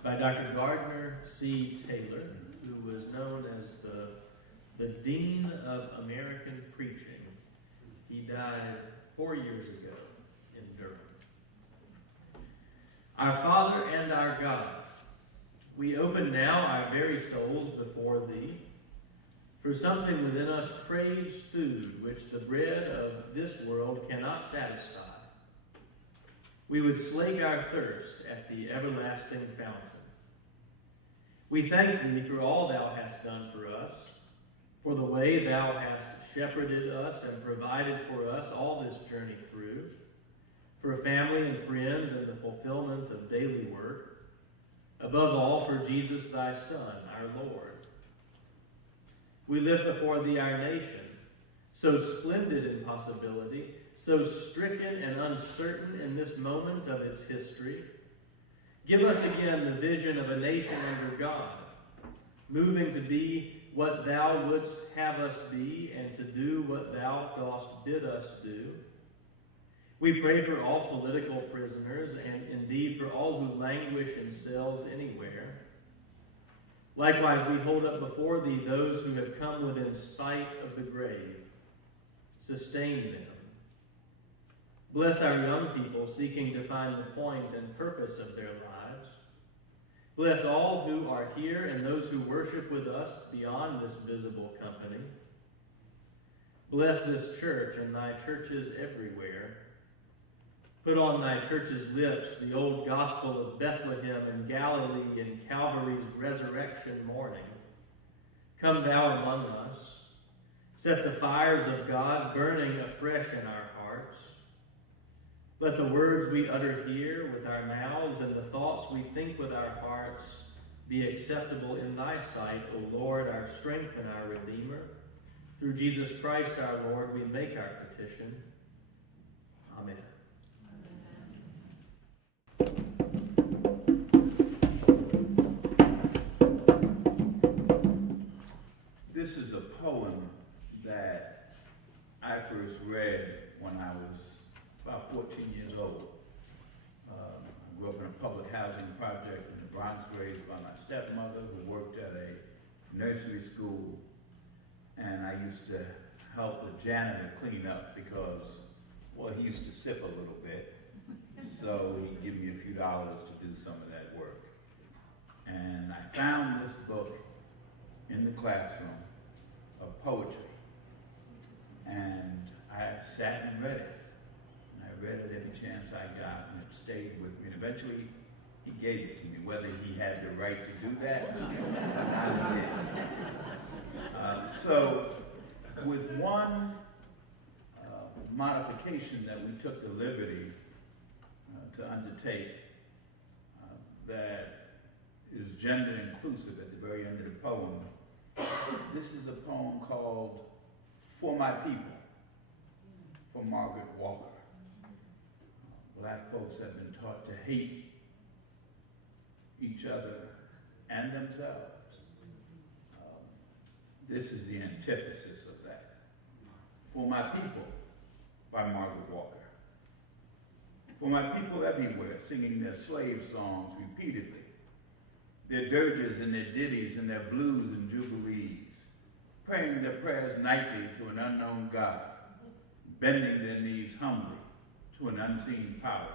by Dr. Gardner C. Taylor, who was known as the Dean of American Preaching. He died 4 years ago in Durham. Our Father and our God, we open now our very souls before Thee, for something within us craves food which the bread of this world cannot satisfy. We would slake our thirst at the everlasting fountain. We thank Thee for all Thou hast done for us, for the way Thou hast shepherded us and provided for us all this journey through, for family and friends and the fulfillment of daily work, above all for Jesus Thy Son, our Lord. We lift before Thee our nation, so splendid in possibility, so stricken and uncertain in this moment of its history. Give us again the vision of a nation under God, moving to be what Thou wouldst have us be and to do what Thou dost bid us do. We pray for all political prisoners and indeed for all who languish in cells anywhere. Likewise, we hold up before thee those who have come within sight of the grave. Sustain them. Bless our young people seeking to find the point and purpose of their lives. Bless all who are here and those who worship with us beyond this visible company. Bless this church and thy churches everywhere. Put on thy church's lips the old gospel of Bethlehem and Galilee and Calvary's resurrection morning. Come thou among us. Set the fires of God burning afresh in our hearts. Let the words we utter here with our mouths and the thoughts we think with our hearts be acceptable in thy sight, O Lord, our strength and our Redeemer. Through Jesus Christ our Lord, we make our petition. Amen. This is a poem that I first read when I was about 14 years old. I grew up in a public housing project in the Bronx, raised by my stepmother, who worked at a nursery school, and I used to help the janitor clean up because, well, he used to sip a little bit, so he'd give me a few dollars to do some of that work. And I found this book in the classroom of poetry, and I sat and read it. And I read it every chance I got, and it stayed with me. And eventually, he gave it to me. Whether he had the right to do that, I did. So, with one modification that we took the liberty to undertake, that is gender inclusive at the very end of the poem. This is a poem called For My People, for Margaret Walker. Black folks have been taught to hate each other and themselves. This is the antithesis of that. For My People, by Margaret Walker. For my people everywhere, singing their slave songs repeatedly, their dirges and their ditties and their blues and jubilees, praying their prayers nightly to an unknown God, bending their knees humbly to an unseen power.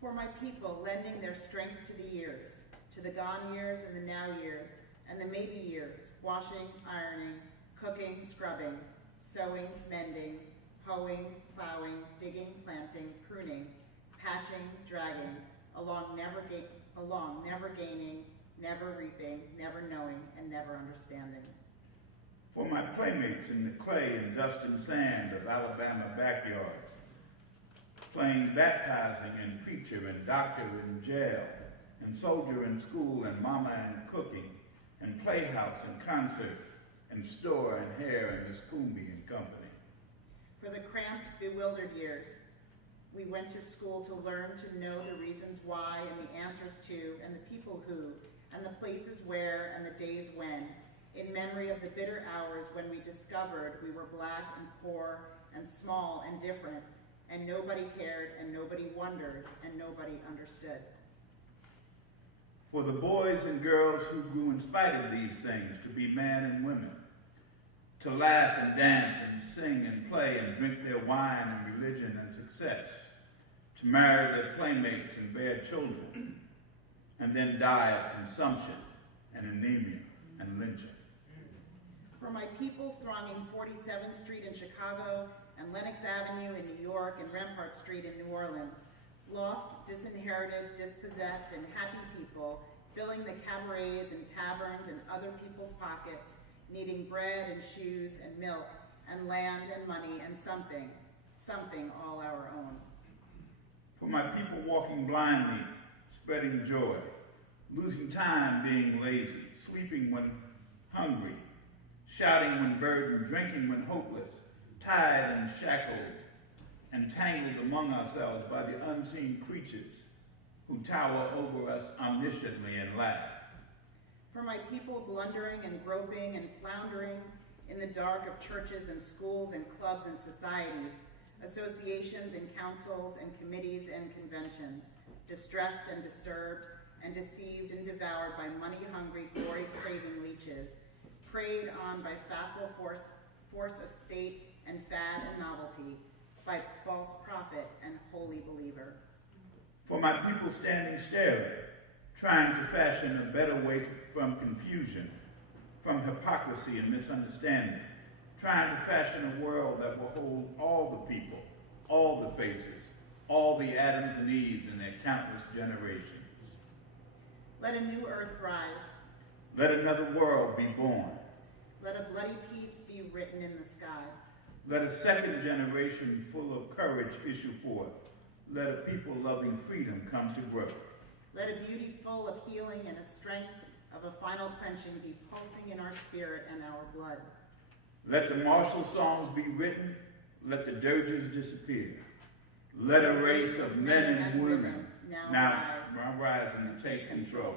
For my people, lending their strength to the years, to the gone years and the now years, and the maybe years, washing, ironing, cooking, scrubbing, sewing, mending, hoeing, plowing, digging, planting, pruning, patching, dragging, along, never gaining, never reaping, never knowing, and never understanding. For my playmates in the clay and dust and sand of Alabama backyards, playing baptizing and preacher and doctor in jail, and soldier in school and mama and cooking, and playhouse and concert, and store and hair and Miss Coombe and company. For the cramped, bewildered years, we went to school to learn to know the reasons why and the answers to and the people who and the places where and the days when, in memory of the bitter hours when we discovered we were black and poor and small and different, and nobody cared and nobody wondered and nobody understood. For the boys and girls who grew in spite of these things to be men and women, to laugh and dance and sing and play and drink their wine and religion and success, to marry their playmates and bear children, and then die of consumption and anemia and lynching. For my people thronging 47th Street in Chicago and Lenox Avenue in New York and Rampart Street in New Orleans, lost, disinherited, dispossessed, and happy people filling the cabarets and taverns and other people's pockets, needing bread and shoes and milk and land and money and something all our own. For my people walking blindly, spreading joy, losing time being lazy, sleeping when hungry, shouting when burdened, drinking when hopeless, tied and shackled, and tangled among ourselves by the unseen creatures who tower over us omnisciently and laugh. For my people blundering and groping and floundering in the dark of churches and schools and clubs and societies, associations and councils and committees and conventions, distressed and disturbed and deceived and devoured by money-hungry, glory-craving leeches, preyed on by facile force of state and fad and novelty, by false prophet and holy believer. For my people standing staring, trying to fashion a better way from confusion, from hypocrisy and misunderstanding, trying to fashion a world that will hold all the people, all the faces, all the Adams and Eves in their countless generations. Let a new earth rise. Let another world be born. Let a bloody peace be written in the sky. Let a second generation full of courage issue forth. Let a people loving freedom come to growth. Let a beauty full of healing and a strength of a final quenching be pulsing in our spirit and our blood. Let the martial songs be written. Let the dirges disappear. Let a race of men and women now rise and take control.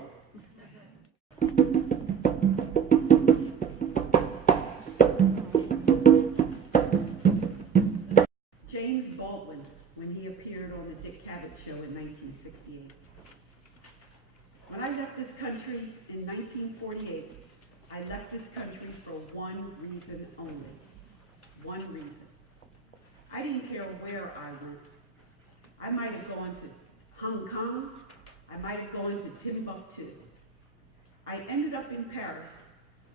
James Baldwin, when he appeared on the Dick Cavett Show in 1968. When I left this country in 1948, I left this country for one reason only. One reason. I didn't care where I went. I might have gone to Hong Kong. I might have gone to Timbuktu. I ended up in Paris,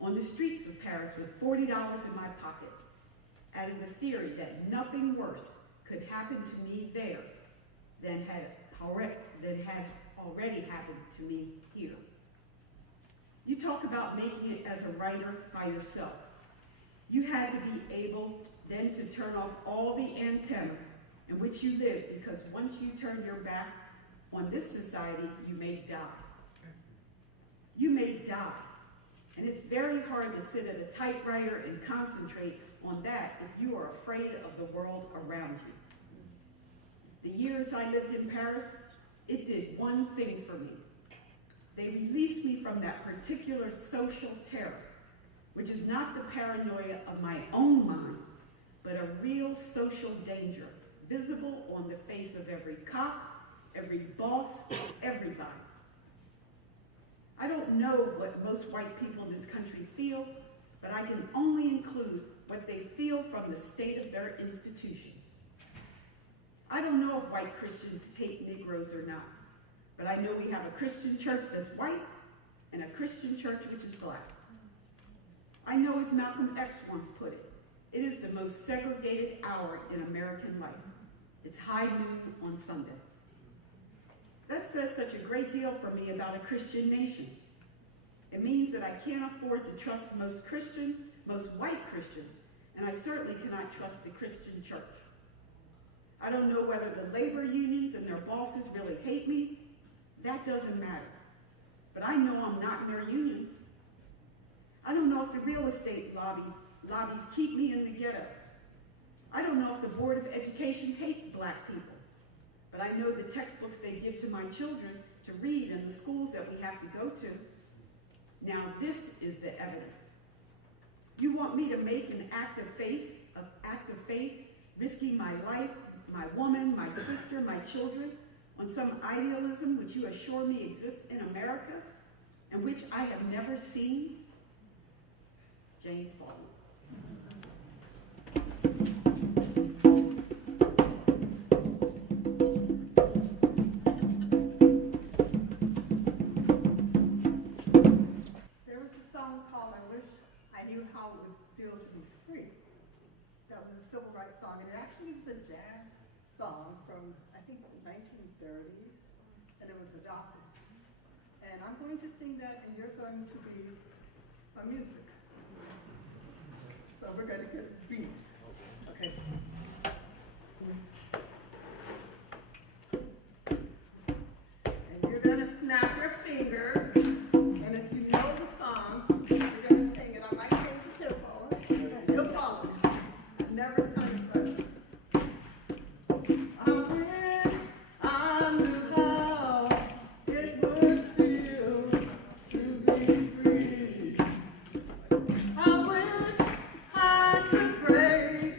on the streets of Paris with $40 in my pocket, out of the theory that nothing worse could happen to me there than had already happened to me here. You talk about making it as a writer by yourself. You had to be able then to turn off all the antenna in which you live, because once you turn your back on this society, you may die. You may die. And it's very hard to sit at a typewriter and concentrate on that if you are afraid of the world around you. The years I lived in Paris, it did one thing for me. They released me from that particular social terror, which is not the paranoia of my own mind, but a real social danger, visible on the face of every cop, every boss, everybody. I don't know what most white people in this country feel, but I can only include what they feel from the state of their institution. I don't know if white Christians hate Negroes or not, but I know we have a Christian church that's white and a Christian church which is black. I know as Malcolm X once put it, it is the most segregated hour in American life. It's high noon on Sunday. That says such a great deal for me about a Christian nation. It means that I can't afford to trust most Christians, most white Christians, and I certainly cannot trust the Christian church. I don't know whether the labor unions and their bosses really hate me. That doesn't matter. But I know I'm not in their unions. I don't know if the real estate lobbies keep me in the ghetto. I don't know if the Board of Education hates black people. But I know the textbooks they give to my children to read in the schools that we have to go to. Now this is the evidence. You want me to make an act of faith, risking my life, my woman, my sister, my children, on some idealism which you assure me exists in America and which I have never seen? James Baldwin. There was a song called I Wish I Knew How It Would Feel to Be Free. That was a civil rights song, and it actually was a jazz song from, I think, the 1930s, and it was adopted. And I'm going to sing that, and you're going to be some music. So we're going to get a beat. Okay. And you're going to snap your fingers, and if you know the song, you're going to sing it. I might change the tempo. You'll follow me. I've never sung it, but I wish I knew how it would feel to be free. I wish I could break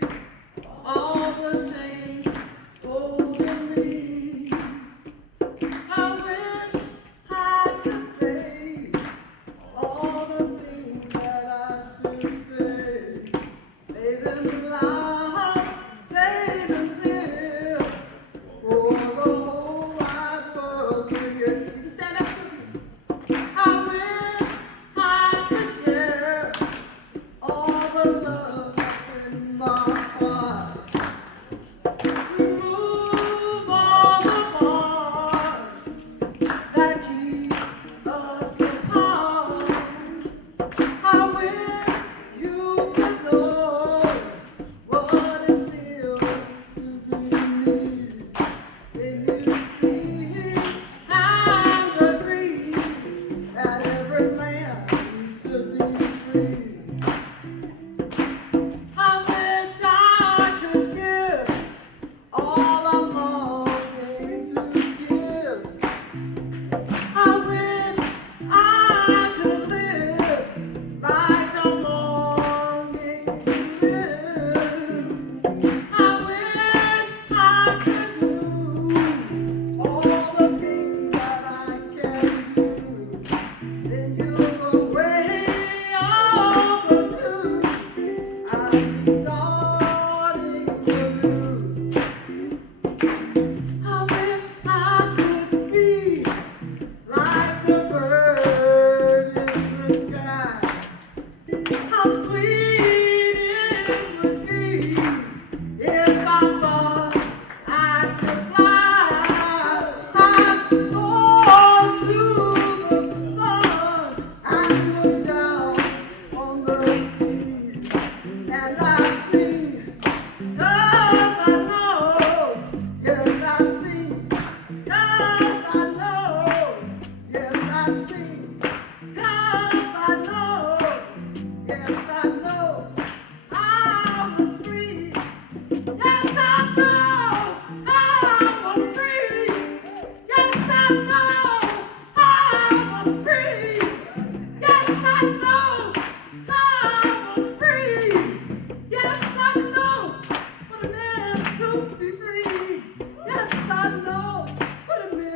all the chains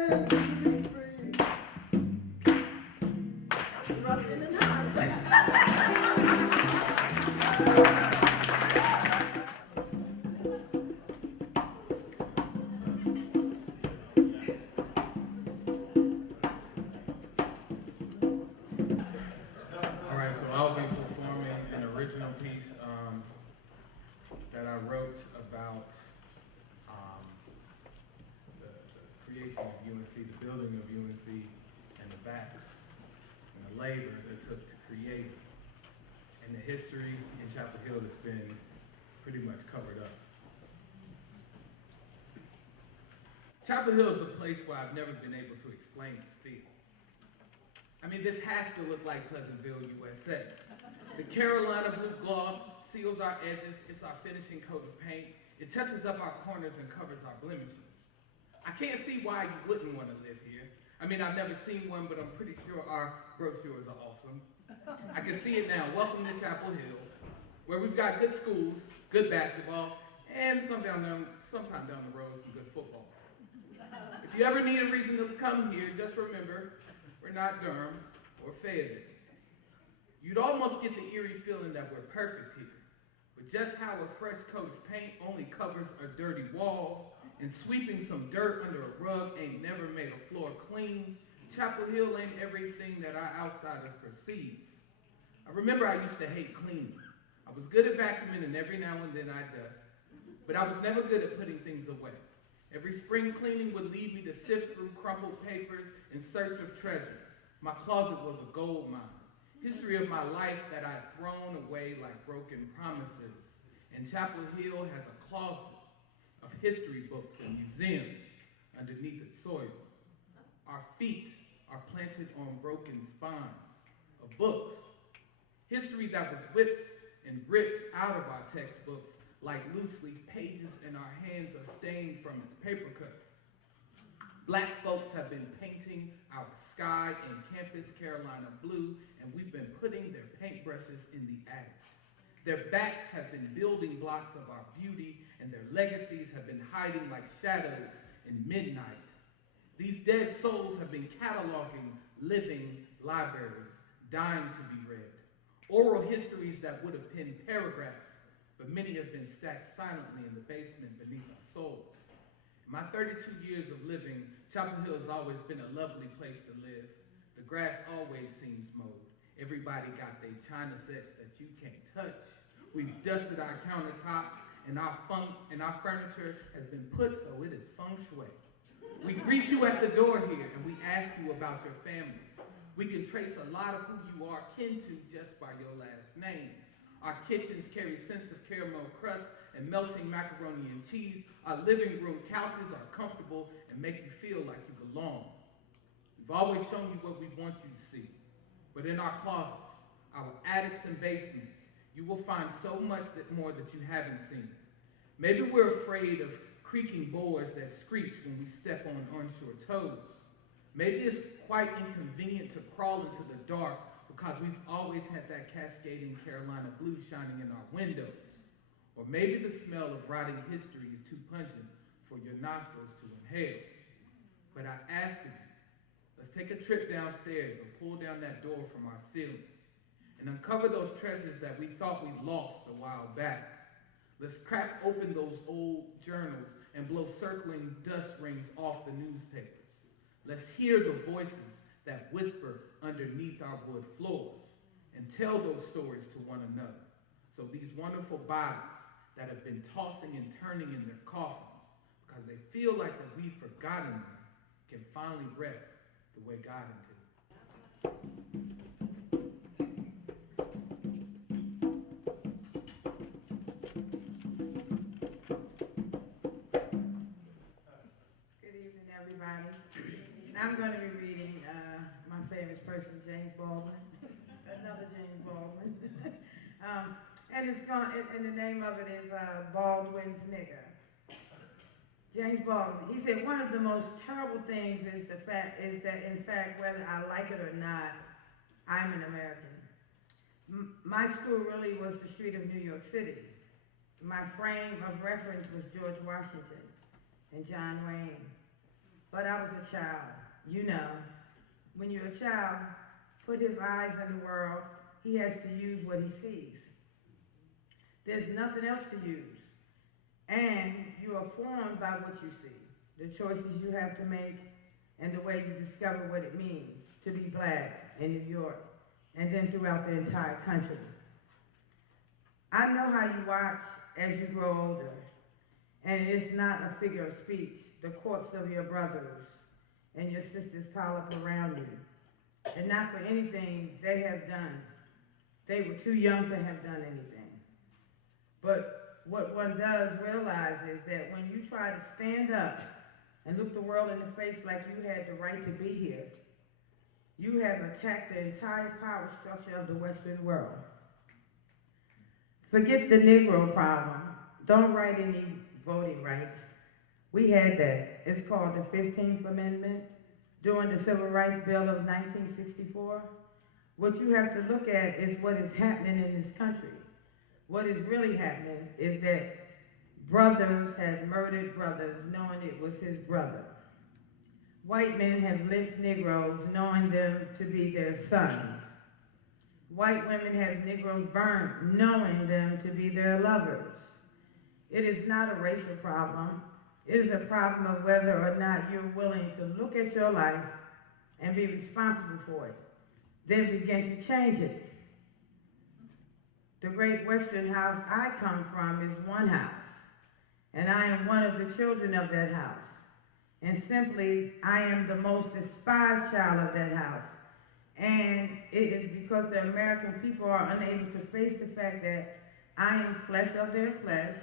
men to be free. Rough in and hard. All right, so I'll be performing an original piece that I wrote about the creation of UNC, the building of UNC, and the backs and the labor that it took to create it, and the history in Chapel Hill that's been pretty much covered up. Chapel Hill is a place where I've never been able to explain its feel. I mean, this has to look like Pleasantville, USA. The Carolina blue gloss seals our edges. It's our finishing coat of paint. It touches up our corners and covers our blemishes. I can't see why you wouldn't want to live here. I mean, I've never seen one, but I'm pretty sure our brochures are awesome. I can see it now. Welcome to Chapel Hill, where we've got good schools, good basketball, and sometime down the road, some good football. If you ever need a reason to come here, just remember, we're not Durham or Fayetteville. You'd almost get the eerie feeling that we're perfect here, but just how a fresh coat of paint only covers a dirty wall, and sweeping some dirt under a rug ain't never made a floor clean, Chapel Hill ain't everything that our outsiders perceive. I remember I used to hate cleaning. I was good at vacuuming, and every now and then I'd dust, but I was never good at putting things away. Every spring cleaning would lead me to sift through crumpled papers in search of treasure. My closet was a gold mine. History of my life that I'd thrown away like broken promises. And Chapel Hill has a closet of history books and museums underneath its soil. Our feet are planted on broken spines of books. History that was whipped and ripped out of our textbooks like loose-leaf pages, and our hands are stained from its paper cuts. Black folks have been painting our sky in campus Carolina blue, and we've been putting their paintbrushes in the attic. Their backs have been building blocks of our beauty, and their legacies have been hiding like shadows in midnight. These dead souls have been cataloging living libraries, dying to be read. Oral histories that would have penned paragraphs, but many have been stacked silently in the basement beneath our souls. In my 32 years of living, Chapel Hill has always been a lovely place to live. The grass always seems mowed. Everybody got their china sets that you can't touch. We've dusted our countertops, and our furniture has been put so it is feng shui. We greet you at the door here, and we ask you about your family. We can trace a lot of who you are kin to just by your last name. Our kitchens carry scents of caramel crust and melting macaroni and cheese. Our living room couches are comfortable and make you feel like you belong. We've always shown you what we want you to see. But in our closets, our attics and basements, you will find so much more that you haven't seen. Maybe we're afraid of creaking boards that screech when we step on onshore toes. Maybe it's quite inconvenient to crawl into the dark because we've always had that cascading Carolina blue shining in our windows. Or maybe the smell of rotting history is too pungent for your nostrils to inhale. But I ask of you, let's take a trip downstairs or pull down that door from our ceiling and uncover those treasures that we thought we lost a while back. Let's crack open those old journals and blow circling dust rings off the newspapers. Let's hear the voices that whisper underneath our wood floors and tell those stories to one another. So these wonderful bodies that have been tossing and turning in their coffins because they feel like that we've forgotten them can finally rest the way God intended. Good evening, everybody. I'm going to be reading my famous person, James Baldwin, another James Baldwin. And the name of it is Baldwin's Nigger. James Baldwin, he said, one of the most terrible things is that in fact, whether I like it or not, I'm an American. My school really was the street of New York City. My frame of reference was George Washington and John Wayne. but I was a child. You know, when you're a child, put his eyes in the world, he has to use what he sees. There's nothing else to use. And you are formed by what you see, the choices you have to make, and the way you discover what it means to be black in New York, and then throughout the entire country. I know how you watch as you grow older, and it's not a figure of speech. The corpse of your brothers and your sisters pile up around you, and not for anything they have done. They were too young to have done anything. But what one does realize is that when you try to stand up and look the world in the face like you had the right to be here, you have attacked the entire power structure of the Western world. Forget the Negro problem. Don't write any voting rights. We had that. It's called the 15th Amendment during the Civil Rights Bill of 1964. What you have to look at is what is happening in this country. What is really happening is that brothers have murdered brothers knowing it was his brother. White men have lynched Negroes knowing them to be their sons. White women have Negroes burned knowing them to be their lovers. It is not a racial problem. It is a problem of whether or not you're willing to look at your life and be responsible for it. Then begin to change it. The great Western house I come from is one house, and I am one of the children of that house. And simply, I am the most despised child of that house. And it is because the American people are unable to face the fact that I am flesh of their flesh,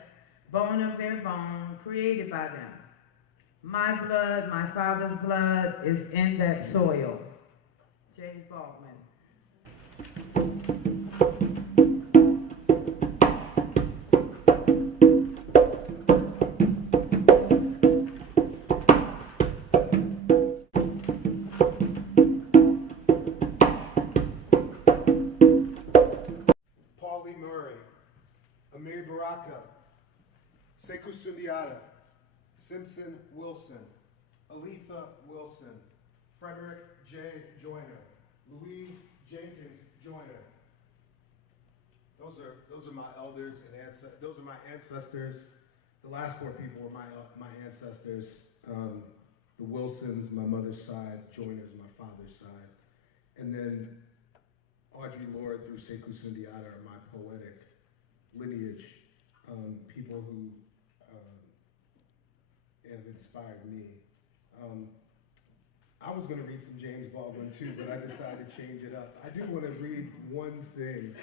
bone of their bone, created by them. My blood, my father's blood, is in that soil. James Baldwin. Amir Baraka, Sekou Sundiata, Simpson Wilson, Aletha Wilson, Frederick J. Joyner, Louise Jenkins Joyner. Those are my elders and those are my ancestors. The last four people were my ancestors. The Wilsons, my mother's side, Joyners, my father's side. And then Audre Lorde through Sekou Sundiata are my poetic lineage, people who have inspired me. I was going to read some James Baldwin too, but I decided to change it up. I do want to read one thing.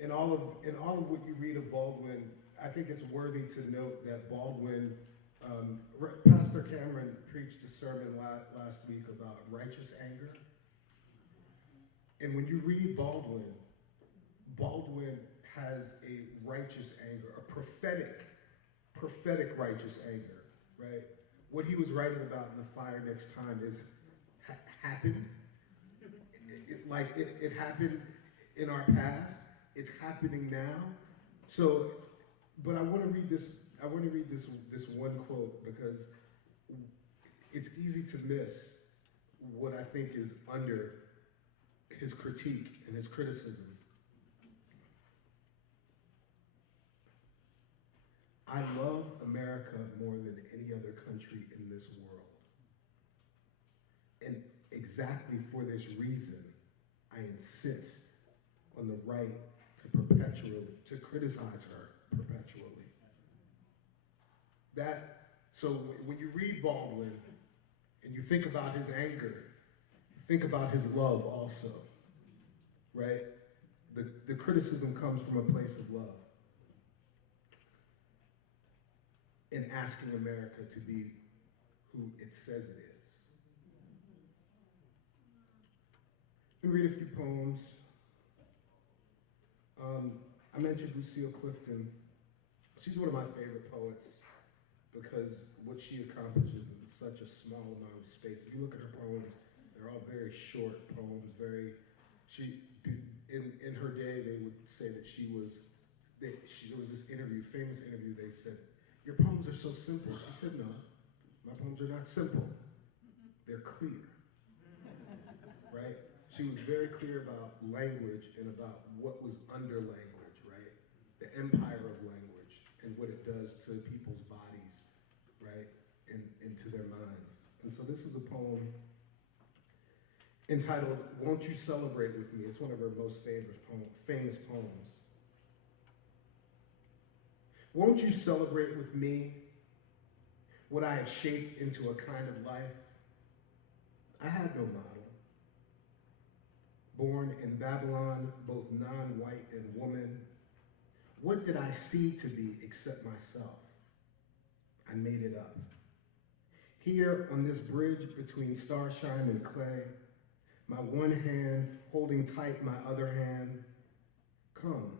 In all of what you read of Baldwin, I think it's worthy to note that Baldwin, Pastor Cameron preached a sermon last week about righteous anger. And when you read Baldwin has a righteous anger, a prophetic righteous anger, right? What he was writing about in The Fire Next Time is happened. It happened in our past. It's happening now. So, but I want to read this. I want to read this one quote because it's easy to miss what I think is under his critique and his criticism. I love America more than any other country in this world. And exactly for this reason, I insist on the right to criticize her perpetually. So when you read Baldwin and you think about his anger, you think about his love also, right? The criticism comes from a place of love. In asking America to be who it says it is. Let me read a few poems. I mentioned Lucille Clifton. She's one of my favorite poets because what she accomplishes in such a small amount of space. If you look at her poems, they're all very short poems. In her day, they would say that there was this famous interview, they said, "Your poems are so simple." She said, "No, my poems are not simple. they're clear, right? She was very clear about language and about what was under language, right? The empire of language and what it does to people's bodies, right? And to their minds. And so this is a poem entitled, Won't You Celebrate With Me? It's one of her most famous poems. Won't you celebrate with me what I have shaped into a kind of life? I had no model. Born in Babylon, both non-white and woman, what did I see to be except myself? I made it up. Here on this bridge between starshine and clay, my one hand holding tight my other hand, come,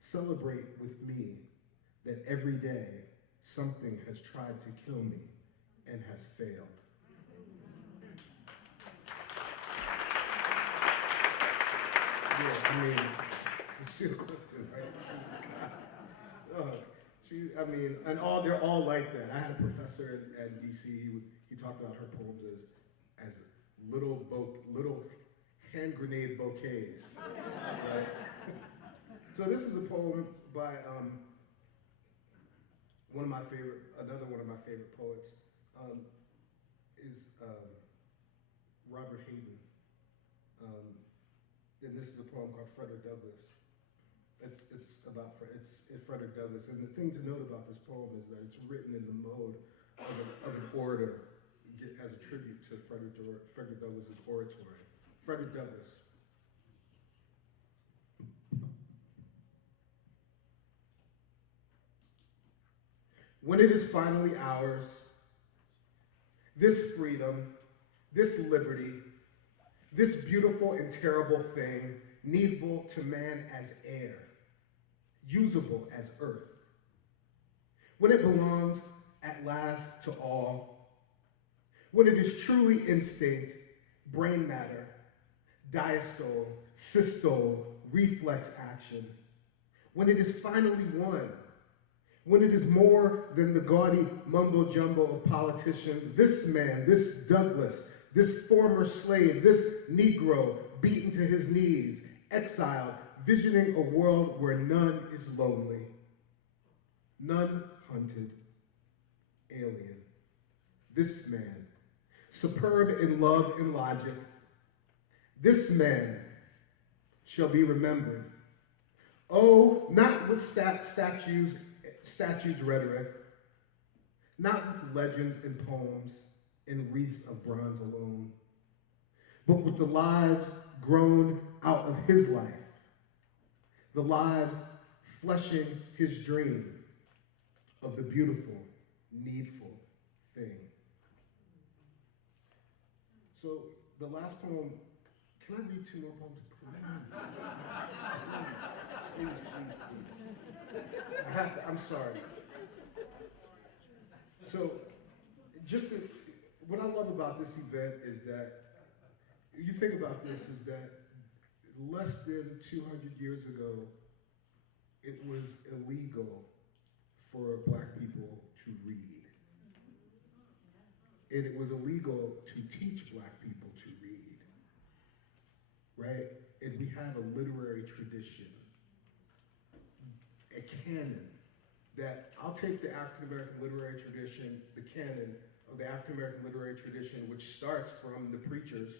celebrate with me that every day something has tried to kill me and has failed. Yeah, I mean, you see the Clifton, right? And they're all like that. I had a professor at DC, he talked about her poems as little hand grenade bouquets, right? So this is a poem by another one of my favorite poets, is Robert Hayden. And this is a poem called Frederick Douglass. It's Frederick Douglass. And the thing to note about this poem is that it's written in the mode of an orator as a tribute to Frederick Douglass's oratory. Frederick Douglass. When it is finally ours, this freedom, this liberty, this beautiful and terrible thing, needful to man as air, usable as earth. When it belongs at last to all, when it is truly instinct, brain matter, diastole, systole, reflex action, when it is finally one, when it is more than the gaudy mumbo-jumbo of politicians, this man, this Douglass, this former slave, this Negro beaten to his knees, exiled, visioning a world where none is lonely, none hunted, alien. This man, superb in love and logic, this man shall be remembered. Oh, not with statues rhetoric, not with legends and poems and wreaths of bronze alone, but with the lives grown out of his life, the lives fleshing his dream of the beautiful, needful thing. So the last poem, can I read 2 more poems, please? I'm sorry. So, what I love about this event is that, you think about this, is that less than 200 years ago, it was illegal for Black people to read. And it was illegal to teach Black people to read, right? And we have a literary tradition, a canon, that I'll take the African American literary tradition, the canon of the African American literary tradition, which starts from the preachers.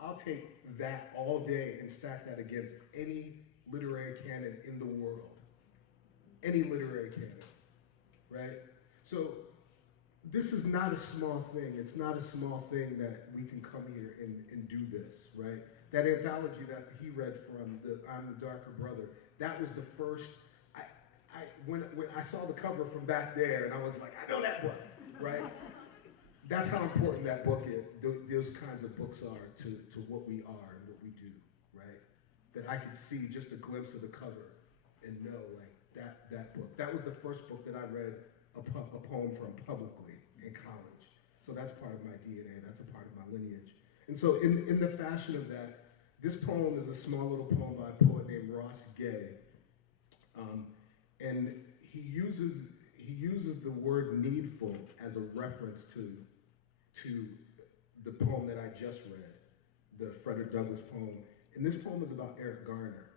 I'll take that all day and stack that against any literary canon in the world. Any literary canon, right? So this is not a small thing. It's not a small thing that we can come here and do this, right? That anthology that he read from, I'm the Darker Brother, that was the first, when I saw the cover from back there, and I was like, I know that book, right? That's how important that book is, those kinds of books are to what we are and what we do, right? That I could see just a glimpse of the cover and know, like, that book. That was the first book that I read a poem from publicly in college. So that's part of my DNA, that's a part of my lineage. And so in the fashion of that, this poem is a small little poem by a poet named Ross Gay. And he uses the word needful as a reference to the poem that I just read, the Frederick Douglass poem. And this poem is about Eric Garner.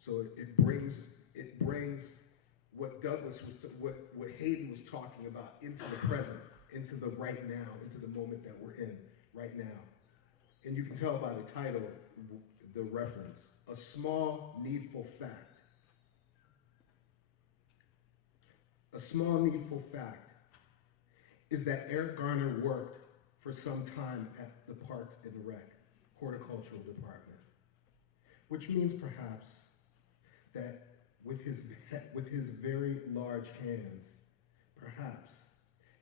So it brings what Douglass was, what Hayden was talking about into the present, into the right now, into the moment that we're in right now. And you can tell by the title, the reference, a small needful fact. A small needful fact is that Eric Garner worked for some time at the Parks and Rec horticultural department, which means perhaps that with his very large hands, perhaps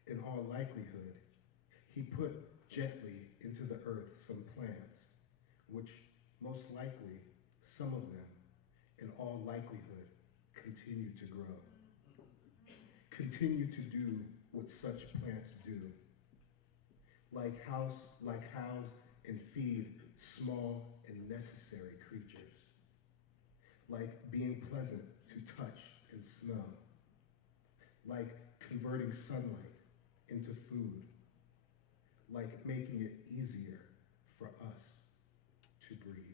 in all likelihood, he put gently into the earth some plants, which most likely, some of them, in all likelihood, continue to grow. Continue to do what such plants do. Like house and feed small and necessary creatures. Like being pleasant to touch and smell. Like converting sunlight into food. Like making it easier for us to breathe.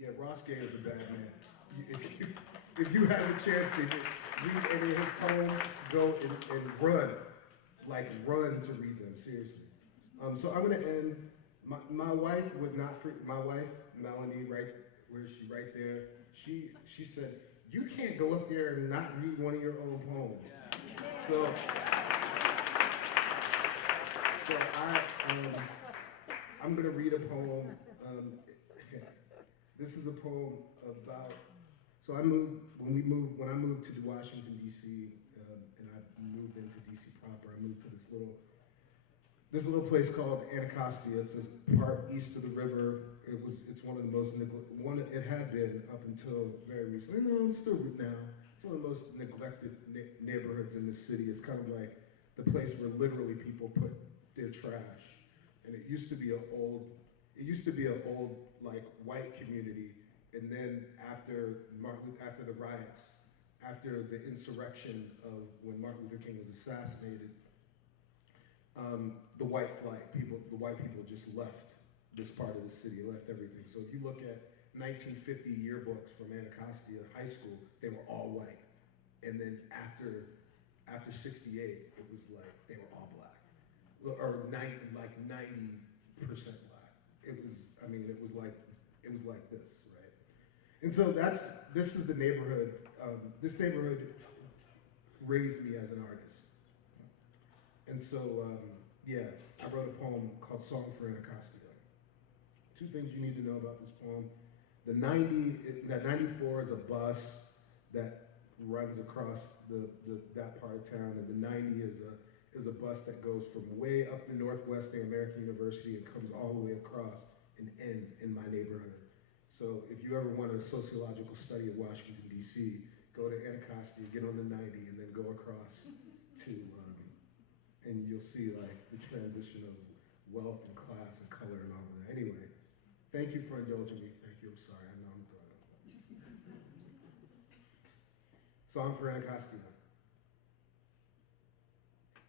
Yeah, Ross Gay is a bad man. If you have a chance to read any of his poems, go and run. Like run to read them, seriously. So I'm gonna end, my wife would not, my wife, Melanie, right there, she said, you can't go up there and not read one of your own poems. So I'm gonna read a poem. This is a poem about, so when I moved to Washington, D.C., and I moved into D.C. proper, I moved to this little place called Anacostia. It's a part east of the river. It's one of the most it had been up until very recently. No, it's still now. It's one of the most neglected neighborhoods in the city. It's kind of like the place where literally people put their trash. And it used to be an old like white community. And then after the riots, after the insurrection of when Martin Luther King was assassinated, the white people just left this part of the city, left everything. So if you look at 1950 yearbooks from Anacostia High School, they were all white. And then after 68, it was like they were all black, or 90% black. It was like this, right? And so this is the neighborhood. This neighborhood raised me as an artist. And so, I wrote a poem called Song for Anacostia. Two things you need to know about this poem. The 94 is a bus that runs across that part of town, and the 90 is a bus that goes from way up the northwest near American University and comes all the way across and ends in my neighborhood. So if you ever want a sociological study of Washington, D.C., go to Anacostia, get on the 90, and then go across to, and you'll see like the transition of wealth and class and color and all of that. Anyway, thank you for indulging me. Thank you, I'm sorry, I know I'm going. Song for Anacostia.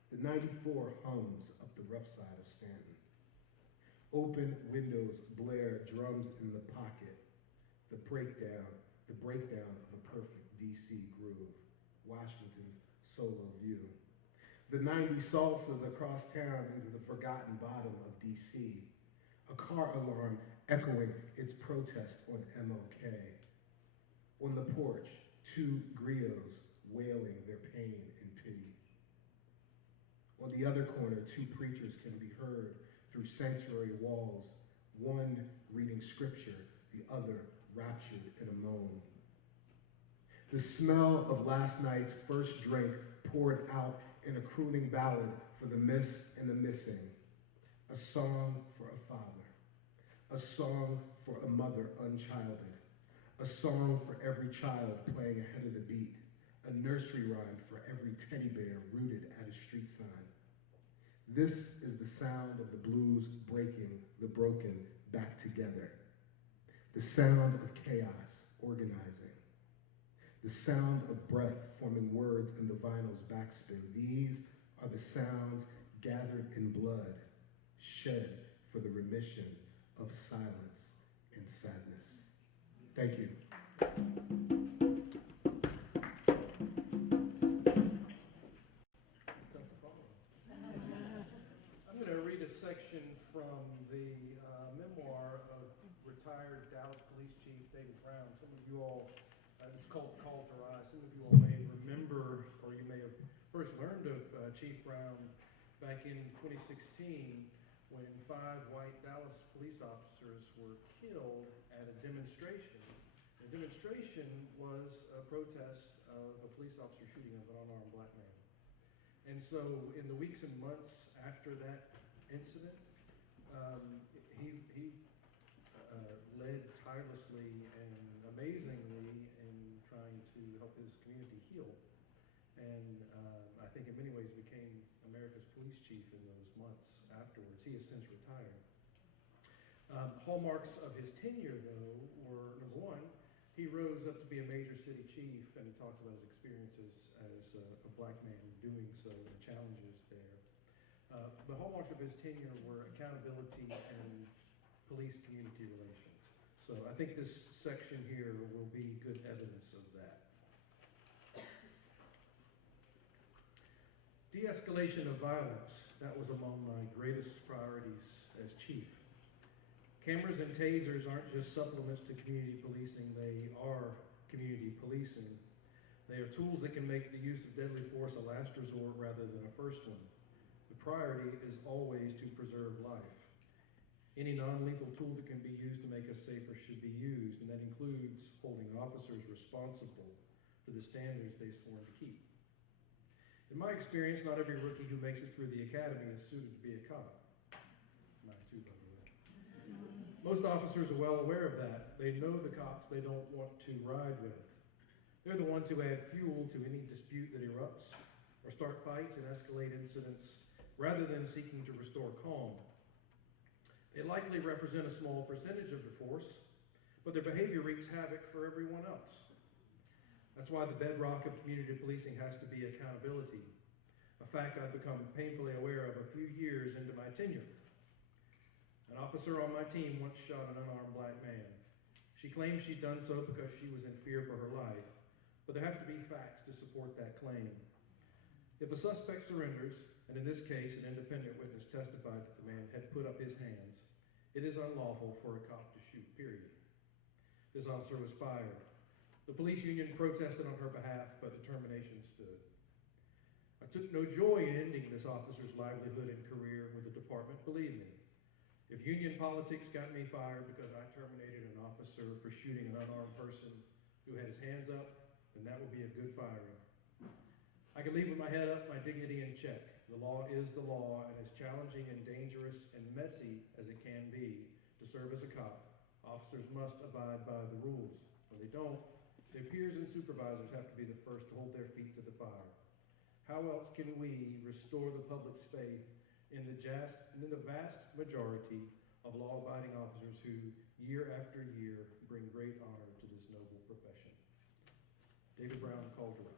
The 94 hums up the rough side of Stanton. Open windows blare drums in the pocket. The breakdown of a perfect DC groove. Washington's solo view. The 90 salsas across town into the forgotten bottom of DC. A car alarm echoing its protest on MLK. On the porch, two griots wailing their pain and pity. On the other corner, two preachers can be heard through sanctuary walls, one reading scripture, the other raptured in a moan. The smell of last night's first drink poured out in a crooning ballad for the miss and the missing. A song for a father. A song for a mother unchilded. A song for every child playing ahead of the beat. A nursery rhyme for every teddy bear rooted at a street sign. This is the sound of the blues breaking the broken back together. The sound of chaos organizing. The sound of breath forming words in the vinyl's backspin. These are the sounds gathered in blood, shed for the remission of silence and sadness. Thank you. I'm going to read a section from the memoir of retired Dallas Police Chief David Brown. Some of you all, it's called Call to Rise. Some of you all may remember, or you may have first learned of Chief Brown back in 2016 when 5 white Dallas police officers were killed at a demonstration. The demonstration was a protest of a police officer shooting an unarmed black man. And so in the weeks and months after that incident, he led tirelessly and amazingly in trying to help his community heal. And I think in many ways became America's police chief in those months afterwards. He has since retired. Hallmarks of his tenure, though, were, number one, he rose up to be a major city chief, and he talks about his experiences as a black man doing so, and the challenges there. The hallmarks of his tenure were accountability and police-community relations. So I think this section here will be good evidence of that. De-escalation of violence, that was among my greatest priorities as chief. Cameras and tasers aren't just supplements to community policing, they are community policing. They are tools that can make the use of deadly force a last resort rather than a first one. The priority is always to preserve life. Any non-lethal tool that can be used to make us safer should be used, and that includes holding officers responsible to the standards they sworn to keep. In my experience, not every rookie who makes it through the academy is suited to be a cop. Mine too, by the way. Most officers are well aware of that. They know the cops they don't want to ride with. They're the ones who add fuel to any dispute that erupts or start fights and escalate incidents rather than seeking to restore calm. They likely represent a small percentage of the force, but their behavior wreaks havoc for everyone else. That's why the bedrock of community policing has to be accountability, a fact I've become painfully aware of a few years into my tenure. An officer on my team once shot an unarmed black man. She claims she'd done so because she was in fear for her life, but there have to be facts to support that claim. If a suspect surrenders, and in this case an independent witness testified that the man had put up his hands, it is unlawful for a cop to shoot, period. This officer was fired. The police union protested on her behalf, but determination stood. I took no joy in ending this officer's livelihood and career with the department, believe me. If union politics got me fired because I terminated an officer for shooting an unarmed person who had his hands up, then that would be a good firing. I can leave with my head up, my dignity in check. The law is the law, and as challenging and dangerous and messy as it can be to serve as a cop, officers must abide by the rules. When they don't, their peers and supervisors have to be the first to hold their feet to the fire. How else can we restore the public's faith in the vast majority of law-abiding officers who, year after year, bring great honor to this noble profession? David Brown, Call to Rise.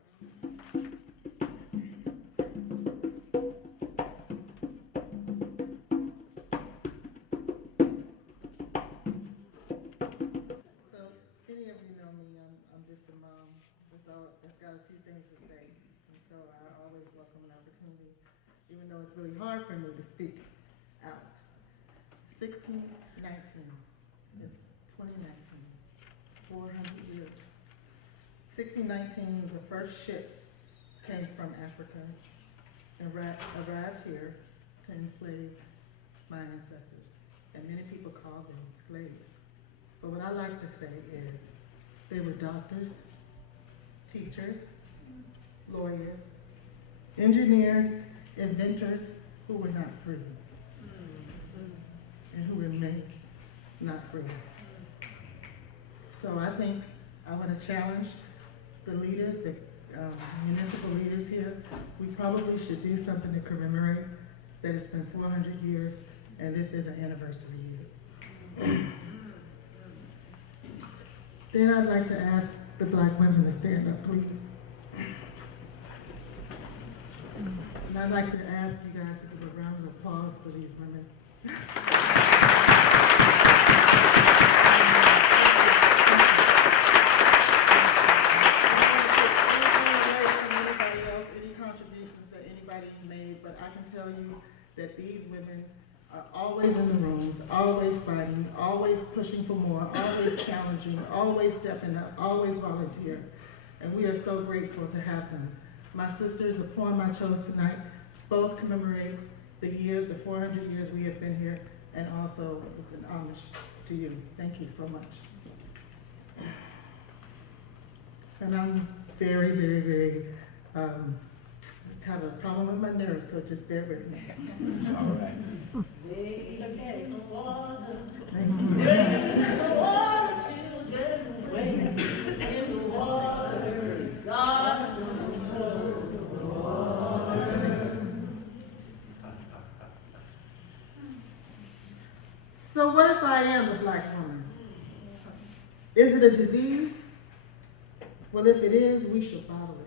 So, any of you know me, I'm just a mom that's got a few things to say. And so I always welcome an opportunity, even though it's really hard for me to speak out. 1619 is 2019, 400 years. 1619, the first ship came from Africa and arrived here to enslave my ancestors. And many people call them slaves. But what I like to say is they were doctors, teachers, lawyers, engineers, inventors who were not free and who remain not free. So I think I want to challenge the leaders, the municipal leaders here. We probably should do something to commemorate that it's been 400 years and this is an anniversary year. Then I'd like to ask the black women to stand up, please. And I'd like to ask you guys to give a round of applause for these women. Any contributions that anybody made, but I can tell you that these women are always in the rooms, always fighting, always pushing for more, always challenging, always stepping up, always volunteer. And we are so grateful to have them. My sisters, the poem I chose tonight, both commemorates the year, the 400 years we have been here, and also it's an homage to you. Thank you so much. And I'm very, have a problem with my nerves, so just bear with me. All right. They in the water. Thank you. In the water, children, wade in the water. God's gonna turn the water. So what if I am a black woman? Is it a disease? Well, if it is, we should bottle it.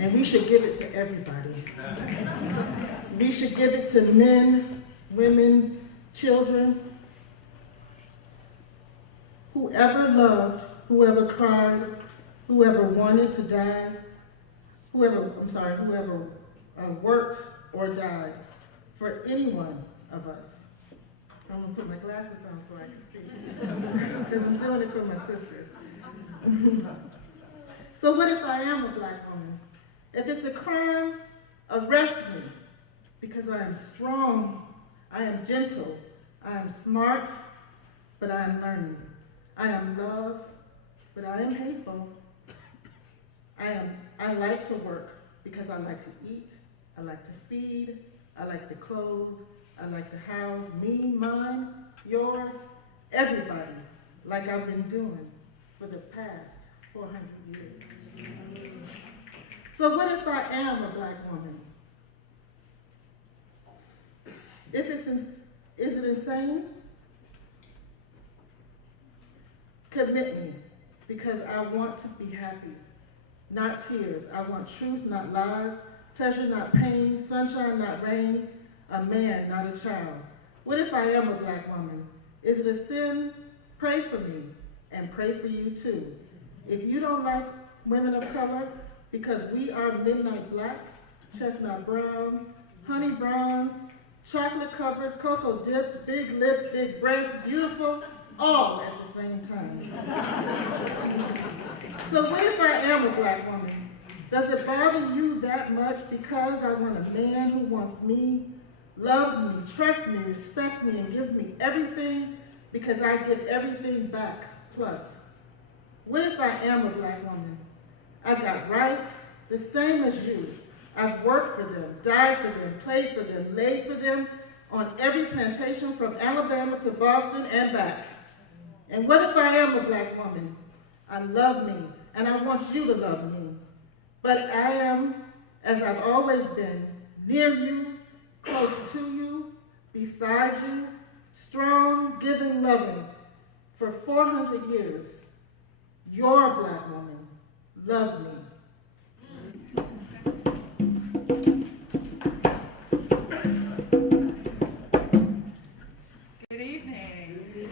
And we should give it to everybody. We should give it to men, women, children, whoever loved, whoever cried, whoever wanted to die, whoever worked or died, for any one of us. I'm gonna put my glasses on so I can see, because I'm doing it for my sisters. So what if I am a black woman? If it's a crime, arrest me, because I am strong, I am gentle, I am smart, but I am learning. I am love, but I am hateful. I like to work because I like to eat, I like to feed, I like to clothe, I like to house me, mine, yours, everybody, like I've been doing for the past 400 years. So what if I am a black woman? Is it insane? Commit me, because I want to be happy, not tears. I want truth, not lies, pleasure, not pain, sunshine, not rain, a man, not a child. What if I am a black woman? Is it a sin? Pray for me, and pray for you too. If you don't like women of color, because we are midnight black, chestnut brown, honey bronze, chocolate covered, cocoa dipped, big lips, big breasts, beautiful, all at the same time. So what if I am a black woman? Does it bother you that much because I want a man who wants me, loves me, trusts me, respects me, and gives me everything because I give everything back plus? What if I am a black woman? I've got rights, the same as you. I've worked for them, died for them, played for them, laid for them on every plantation from Alabama to Boston and back. And what if I am a black woman? I love me, and I want you to love me. But I am, as I've always been, near you, close to you, beside you, strong, giving, loving. For 400 years, you're a black woman. Love me. Good evening.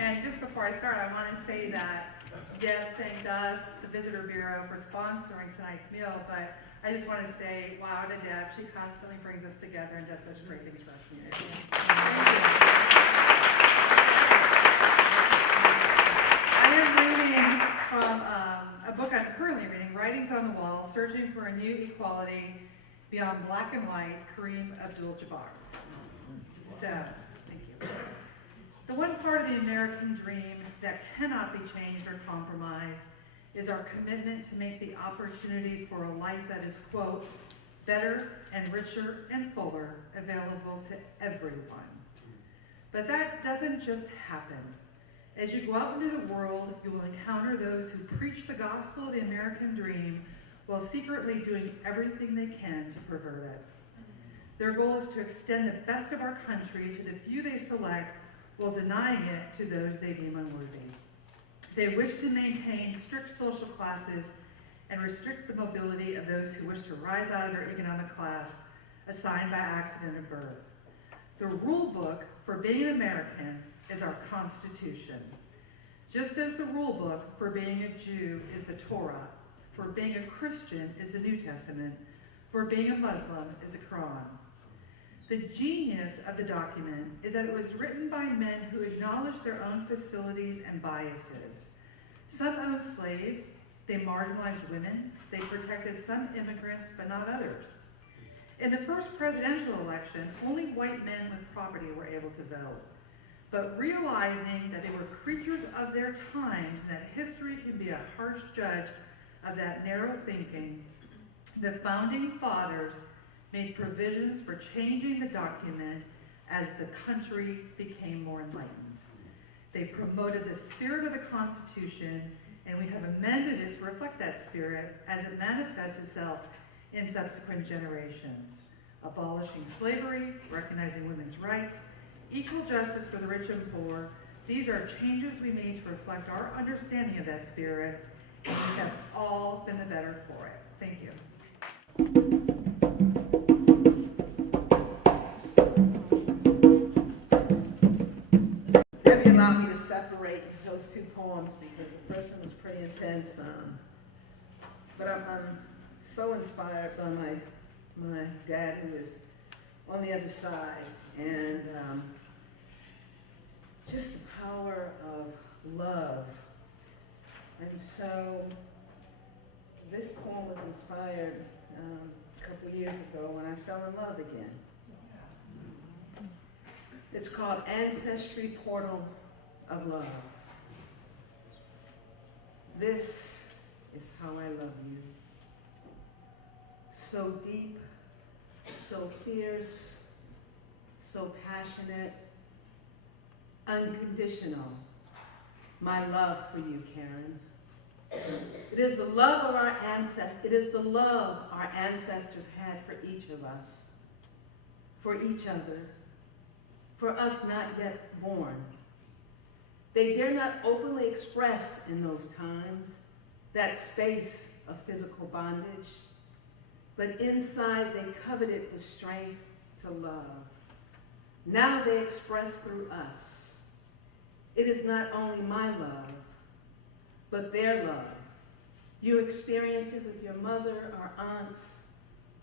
And just before I start, I want to say that Deb thanked us, the Visitor Bureau, for sponsoring tonight's meal, but I just want to say wow to Deb. She constantly brings us together and does such great things for our community. I am reading from a book I'm currently reading, Writings on the Wall, Searching for a New Equality Beyond Black and White, Kareem Abdul-Jabbar. So, thank you. The one part of the American dream that cannot be changed or compromised is our commitment to make the opportunity for a life that is, quote, better and richer and fuller available to everyone. But that doesn't just happen. As you go out into the world, you will encounter those who preach the gospel of the American dream while secretly doing everything they can to pervert it. Their goal is to extend the best of our country to the few they select while denying it to those they deem unworthy. They wish to maintain strict social classes and restrict the mobility of those who wish to rise out of their economic class assigned by accident of birth. The rule book for being an American is our Constitution, just as the rule book for being a Jew is the Torah, for being a Christian is the New Testament, for being a Muslim is the Quran. The genius of the document is that it was written by men who acknowledged their own facilities and biases. Some owned slaves, they marginalized women, they protected some immigrants but not others. In the first presidential election, only white men with property were able to vote. But realizing that they were creatures of their times and that history can be a harsh judge of that narrow thinking, the founding fathers made provisions for changing the document as the country became more enlightened. They promoted the spirit of the Constitution, and we have amended it to reflect that spirit as it manifests itself in subsequent generations. Abolishing slavery, recognizing women's rights, equal justice for the rich and poor. These are changes we made to reflect our understanding of that spirit, and we have all been the better for it. Thank you. If you allow me to separate those two poems, because the first one was pretty intense, but I'm so inspired by my dad, who is on the other side, and just the power of love. And so this poem was inspired a couple years ago when I fell in love again. It's called Ancestry Portal of Love. This is how I love you. So deep, so fierce, so passionate, unconditional. My love for you, Karen. It is the love of our ancestors. It is the love our ancestors had for each of us, for each other, for us not yet born. They dare not openly express in those times that space of physical bondage, but inside they coveted the strength to love. Now they express through us. It is not only my love, but their love. You experienced it with your mother or aunts,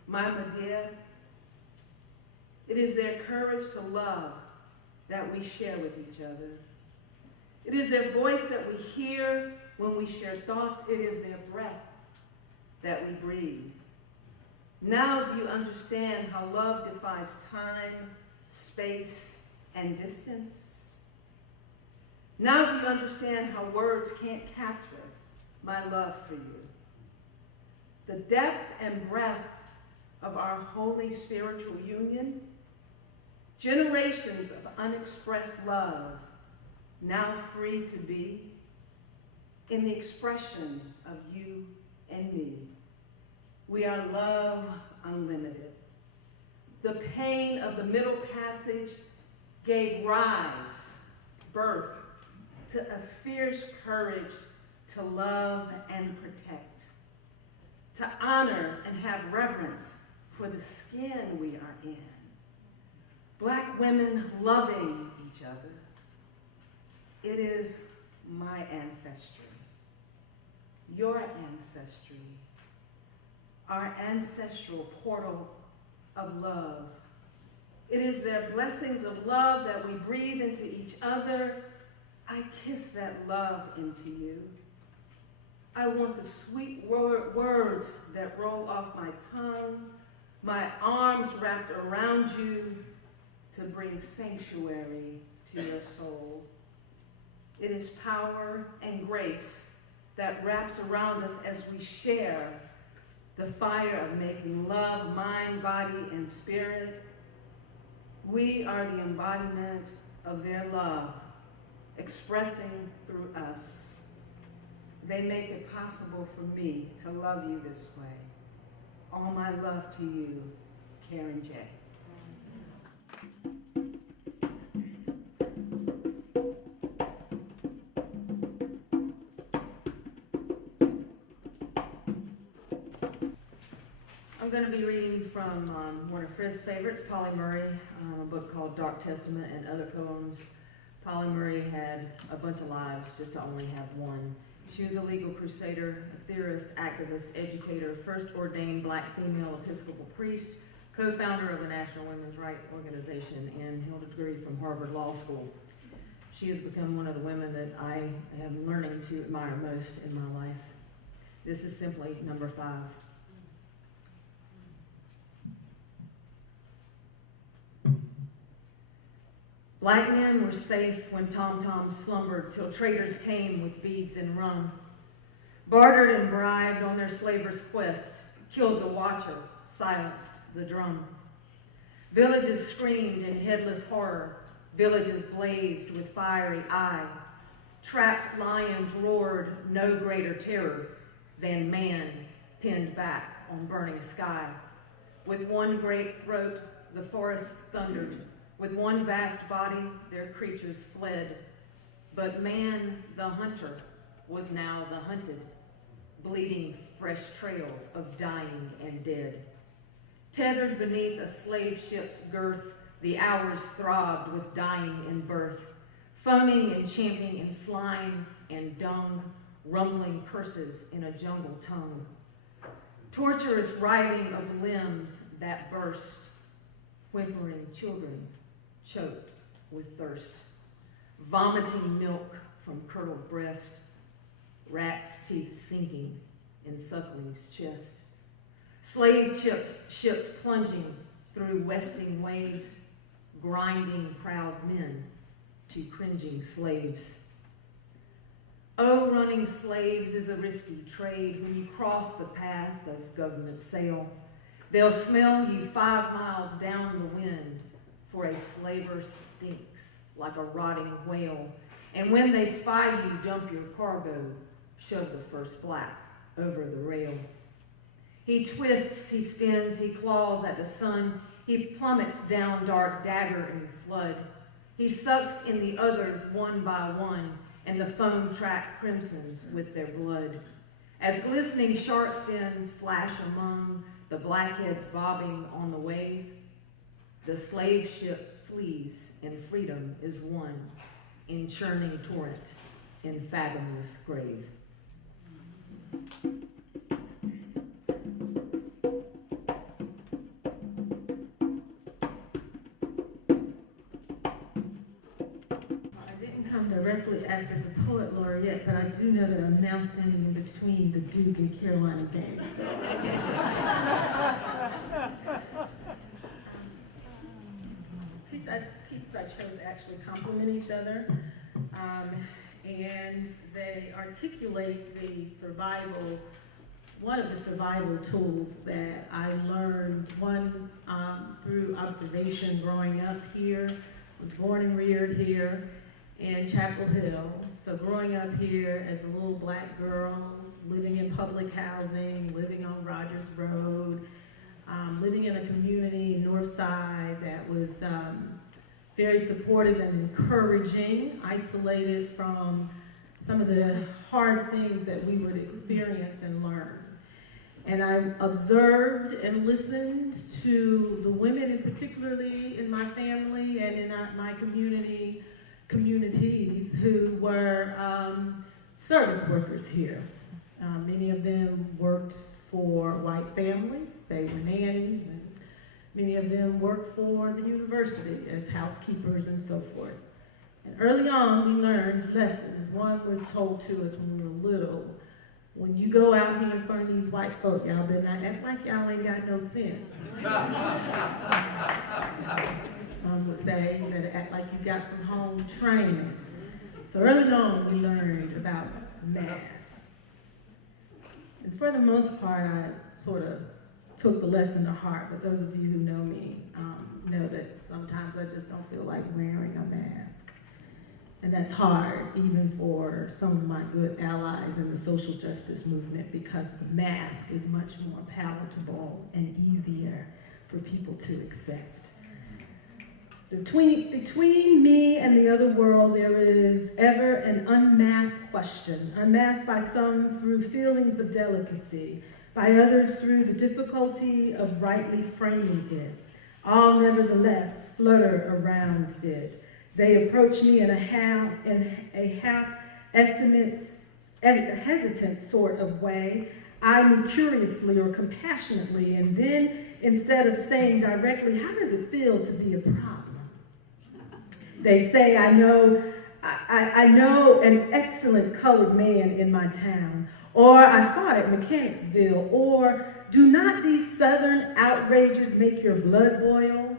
Mama dear. It is their courage to love that we share with each other. It is their voice that we hear when we share thoughts. It is their breath that we breathe. Now do you understand how love defies time, space, and distance? Now do you understand how words can't capture my love for you? The depth and breadth of our holy spiritual union, generations of unexpressed love, now free to be in the expression of you and me. We are love unlimited. The pain of the Middle Passage gave birth to a fierce courage to love and protect, to honor and have reverence for the skin we are in. Black women loving each other. It is my ancestry, your ancestry, our ancestral portal of love. It is their blessings of love that we breathe into each other. I kiss that love into you. I want the sweet words that roll off my tongue, my arms wrapped around you to bring sanctuary to your soul. It is power and grace that wraps around us as we share the fire of making love, mind, body, and spirit. We are the embodiment of their love, expressing through us. They make it possible for me to love you this way. All my love to you, Karen J. I'm going to be reading from one of Fred's favorites, Polly Murray, a book called Dark Testament and Other Poems. Polly Murray had a bunch of lives just to only have one. She was a legal crusader, a theorist, activist, educator, first ordained black female Episcopal priest, co-founder of the National Women's Rights Organization, and held a degree from Harvard Law School. She has become one of the women that I am learning to admire most in my life. This is simply number 5. Black men were safe when tom-toms slumbered till traders came with beads and rum. Bartered and bribed on their slaver's quest, killed the watcher, silenced the drum. Villages screamed in headless horror, villages blazed with fiery eye. Trapped lions roared no greater terrors than man pinned back on burning sky. With one great throat, the forests thundered. With one vast body, their creatures fled. But man, the hunter, was now the hunted, bleeding fresh trails of dying and dead. Tethered beneath a slave ship's girth, the hours throbbed with dying in birth, foaming and champing in slime and dung, rumbling curses in a jungle tongue. Torturous writhing of limbs that burst, whimpering children choked with thirst, vomiting milk from curdled breast, rat's teeth sinking in suckling's chest. Slave ships plunging through westing waves, grinding proud men to cringing slaves. Oh, running slaves is a risky trade when you cross the path of government sail. They'll smell you 5 miles down the wind, for a slaver stinks like a rotting whale. And when they spy you dump your cargo, shove the first black over the rail. He twists, he spins, he claws at the sun. He plummets down dark dagger in the flood. He sucks in the others one by one, and the foam track crimsons with their blood. As glistening shark fins flash among the blackheads bobbing on the wave, the slave ship flees, and freedom is won in churning torrent, in fathomless grave. I didn't come directly after the poet laureate, but I do know that I'm now standing in between the Duke and Carolina games. So. Pieces I chose actually complement each other, and they articulate one of the survival tools that I learned, one through observation growing up here. I was born and reared here in Chapel Hill. So growing up here as a little black girl, living in public housing, living on Rogers Road, living in a community in North Side that was very supportive and encouraging, isolated from some of the hard things that we would experience and learn. And I observed and listened to the women, particularly in my family and in my communities who were service workers here. Many of them worked for white families. They were nannies, and many of them worked for the university as housekeepers and so forth. And early on, we learned lessons. One was told to us when we were little. When you go out here in front of these white folk, y'all better not act like y'all ain't got no sense. Some would say you better act like you got some home training. So early on, we learned about masks. And for the most part, I sort of took the lesson to heart, but those of you who know me know that sometimes I just don't feel like wearing a mask. And that's hard, even for some of my good allies in the social justice movement, because the mask is much more palatable and easier for people to accept. Between me and the other world, there is ever an unmasked question, unmasked by some through feelings of delicacy, by others through the difficulty of rightly framing it. All nevertheless flutter around it. They approach me in a hesitant sort of way, eye me curiously or compassionately, and then instead of saying directly, how does it feel to be a problem? They say, I know an excellent colored man in my town, or I fought at Mechanicsville, or do not these southern outrages make your blood boil?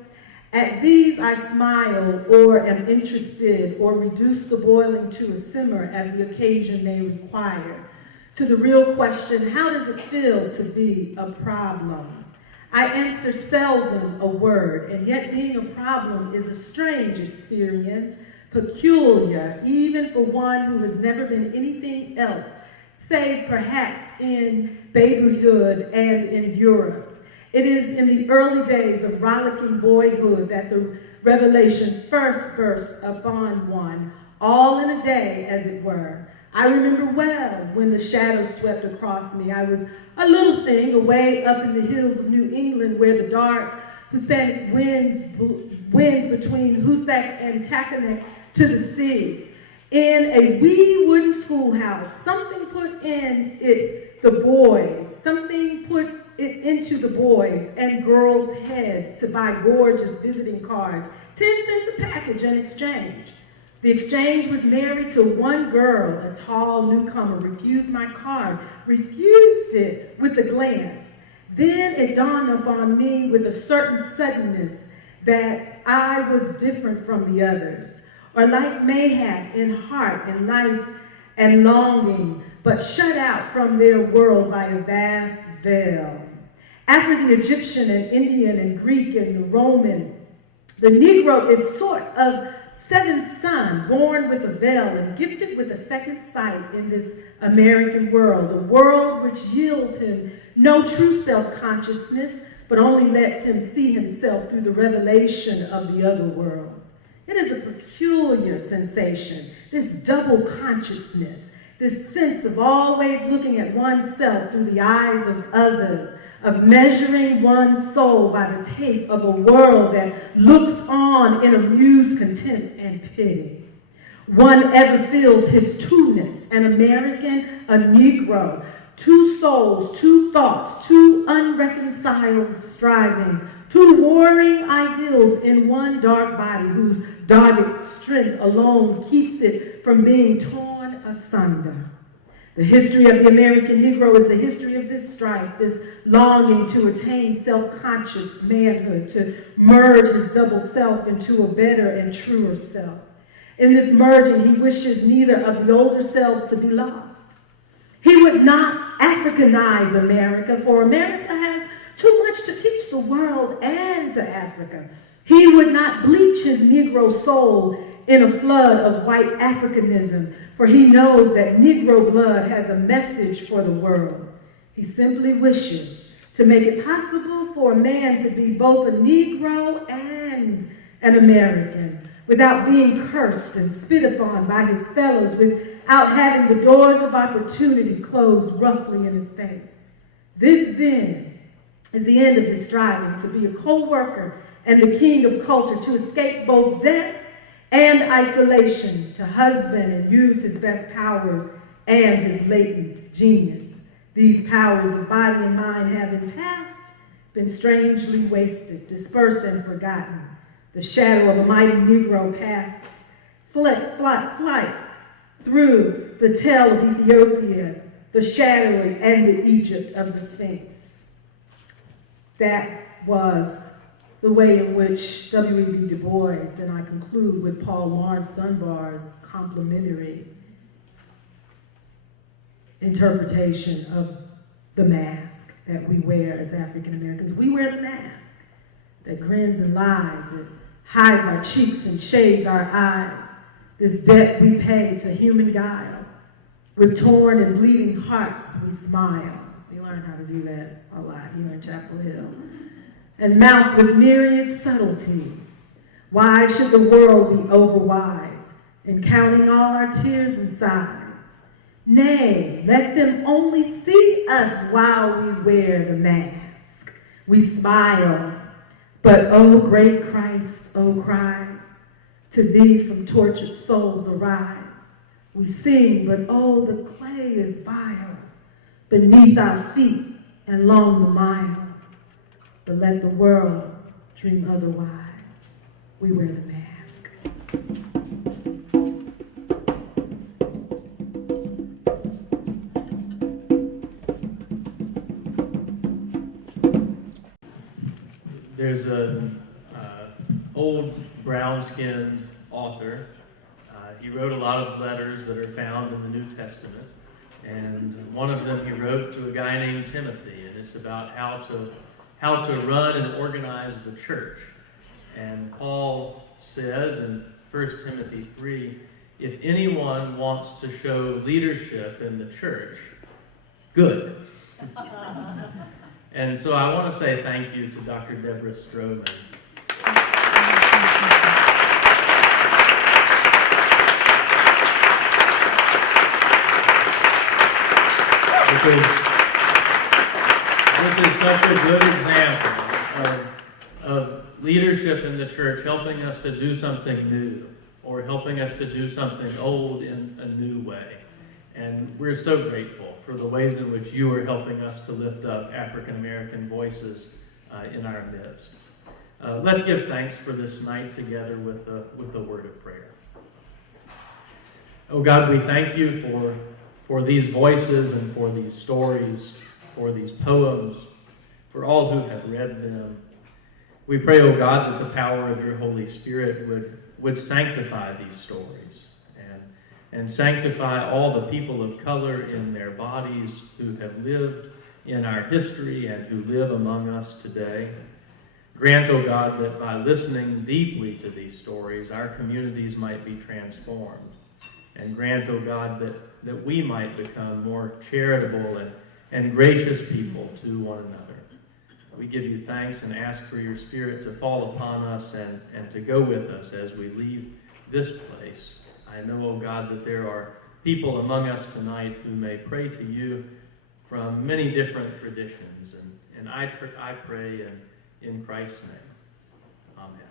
At these I smile, or am interested, or reduce the boiling to a simmer as the occasion may require. To the real question, how does it feel to be a problem? I answer seldom a word, and yet being a problem is a strange experience, peculiar, even for one who has never been anything else, save perhaps in babyhood and in Europe. It is in the early days of rollicking boyhood that the revelation first bursts upon one, all in a day, as it were. I remember well when the shadows swept across me. I was a little thing away up in the hills of New England where the dark Hoosic winds between Hoosic and Taconic to the sea. In a wee wooden schoolhouse, something put into the boys and girls' heads to buy gorgeous visiting cards, 10 cents a package in exchange. The exchange was married to one girl, a tall newcomer, refused my card, refused it with a glance. Then it dawned upon me with a certain suddenness that I was different from the others, or like mayhap in heart and life and longing, but shut out from their world by a vast veil. After the Egyptian and Indian and Greek and the Roman, the Negro is sort of seventh son, born with a veil and gifted with a second sight in this American world, a world which yields him no true self-consciousness, but only lets him see himself through the revelation of the other world. It is a peculiar sensation, this double consciousness, this sense of always looking at oneself through the eyes of others, of measuring one's soul by the tape of a world that looks on in amused contempt and pity. One ever feels his two-ness, an American, a Negro, two souls, two thoughts, two unreconciled strivings, two warring ideals in one dark body whose dogged strength alone keeps it from being torn asunder. The history of the American Negro is the history of this strife, this longing to attain self-conscious manhood, to merge his double self into a better and truer self. In this merging, he wishes neither of the older selves to be lost. He would not Africanize America, for America has too much to teach the world and to Africa. He would not bleach his Negro soul in a flood of white Africanism, for he knows that Negro blood has a message for the world. He simply wishes to make it possible for a man to be both a Negro and an American, without being cursed and spit upon by his fellows, without having the doors of opportunity closed roughly in his face. This, then, is the end of his striving to be a co-worker and the king of culture, to escape both death and isolation, to husband and use his best powers and his latent genius. These powers of body and mind have in past been strangely wasted, dispersed, and forgotten. The shadow of a mighty Negro passed flights through the tell of Ethiopia, the shadowy and the Egypt of the Sphinx. That was the way in which W.E.B. Du Bois, and I conclude with Paul Laurence Dunbar's complimentary interpretation of the mask that we wear as African Americans. We wear the mask that grins and lies, that hides our cheeks and shades our eyes, this debt we pay to human guile. With torn and bleeding hearts we smile. We learn how to do that a lot here in Chapel Hill. And mouth with myriad subtleties. Why should the world be overwise in counting all our tears and sighs? Nay, let them only see us while we wear the mask. We smile, but O great Christ, O Christ, to thee from tortured souls arise. We sing, but oh, the clay is vile beneath our feet and long the mile. But let the world dream otherwise. We wear the mask. There's an old brown-skinned author. He wrote a lot of letters that are found in the New Testament. And one of them he wrote to a guy named Timothy, and it's about how to run and organize the church. And Paul says in 1 Timothy 3, if anyone wants to show leadership in the church, good. And so I want to say thank you to Dr. Deborah Stroman. Because this is such a good example of leadership in the church helping us to do something new or helping us to do something old in a new way. And we're so grateful for the ways in which you are helping us to lift up African American voices in our midst. Let's give thanks for this night together with the word of prayer. Oh God, we thank you for these voices and for these stories, for these poems, for all who have read them. We pray, oh God, that the power of your Holy Spirit would sanctify these stories and sanctify all the people of color in their bodies who have lived in our history and who live among us today. Grant, oh God, that by listening deeply to these stories, our communities might be transformed. And grant, oh God, that we might become more charitable and gracious people to one another. We give you thanks and ask for your Spirit to fall upon us and to go with us as we leave this place. I know, oh God, that there are people among us tonight who may pray to you from many different traditions. And I pray in Christ's name. Amen.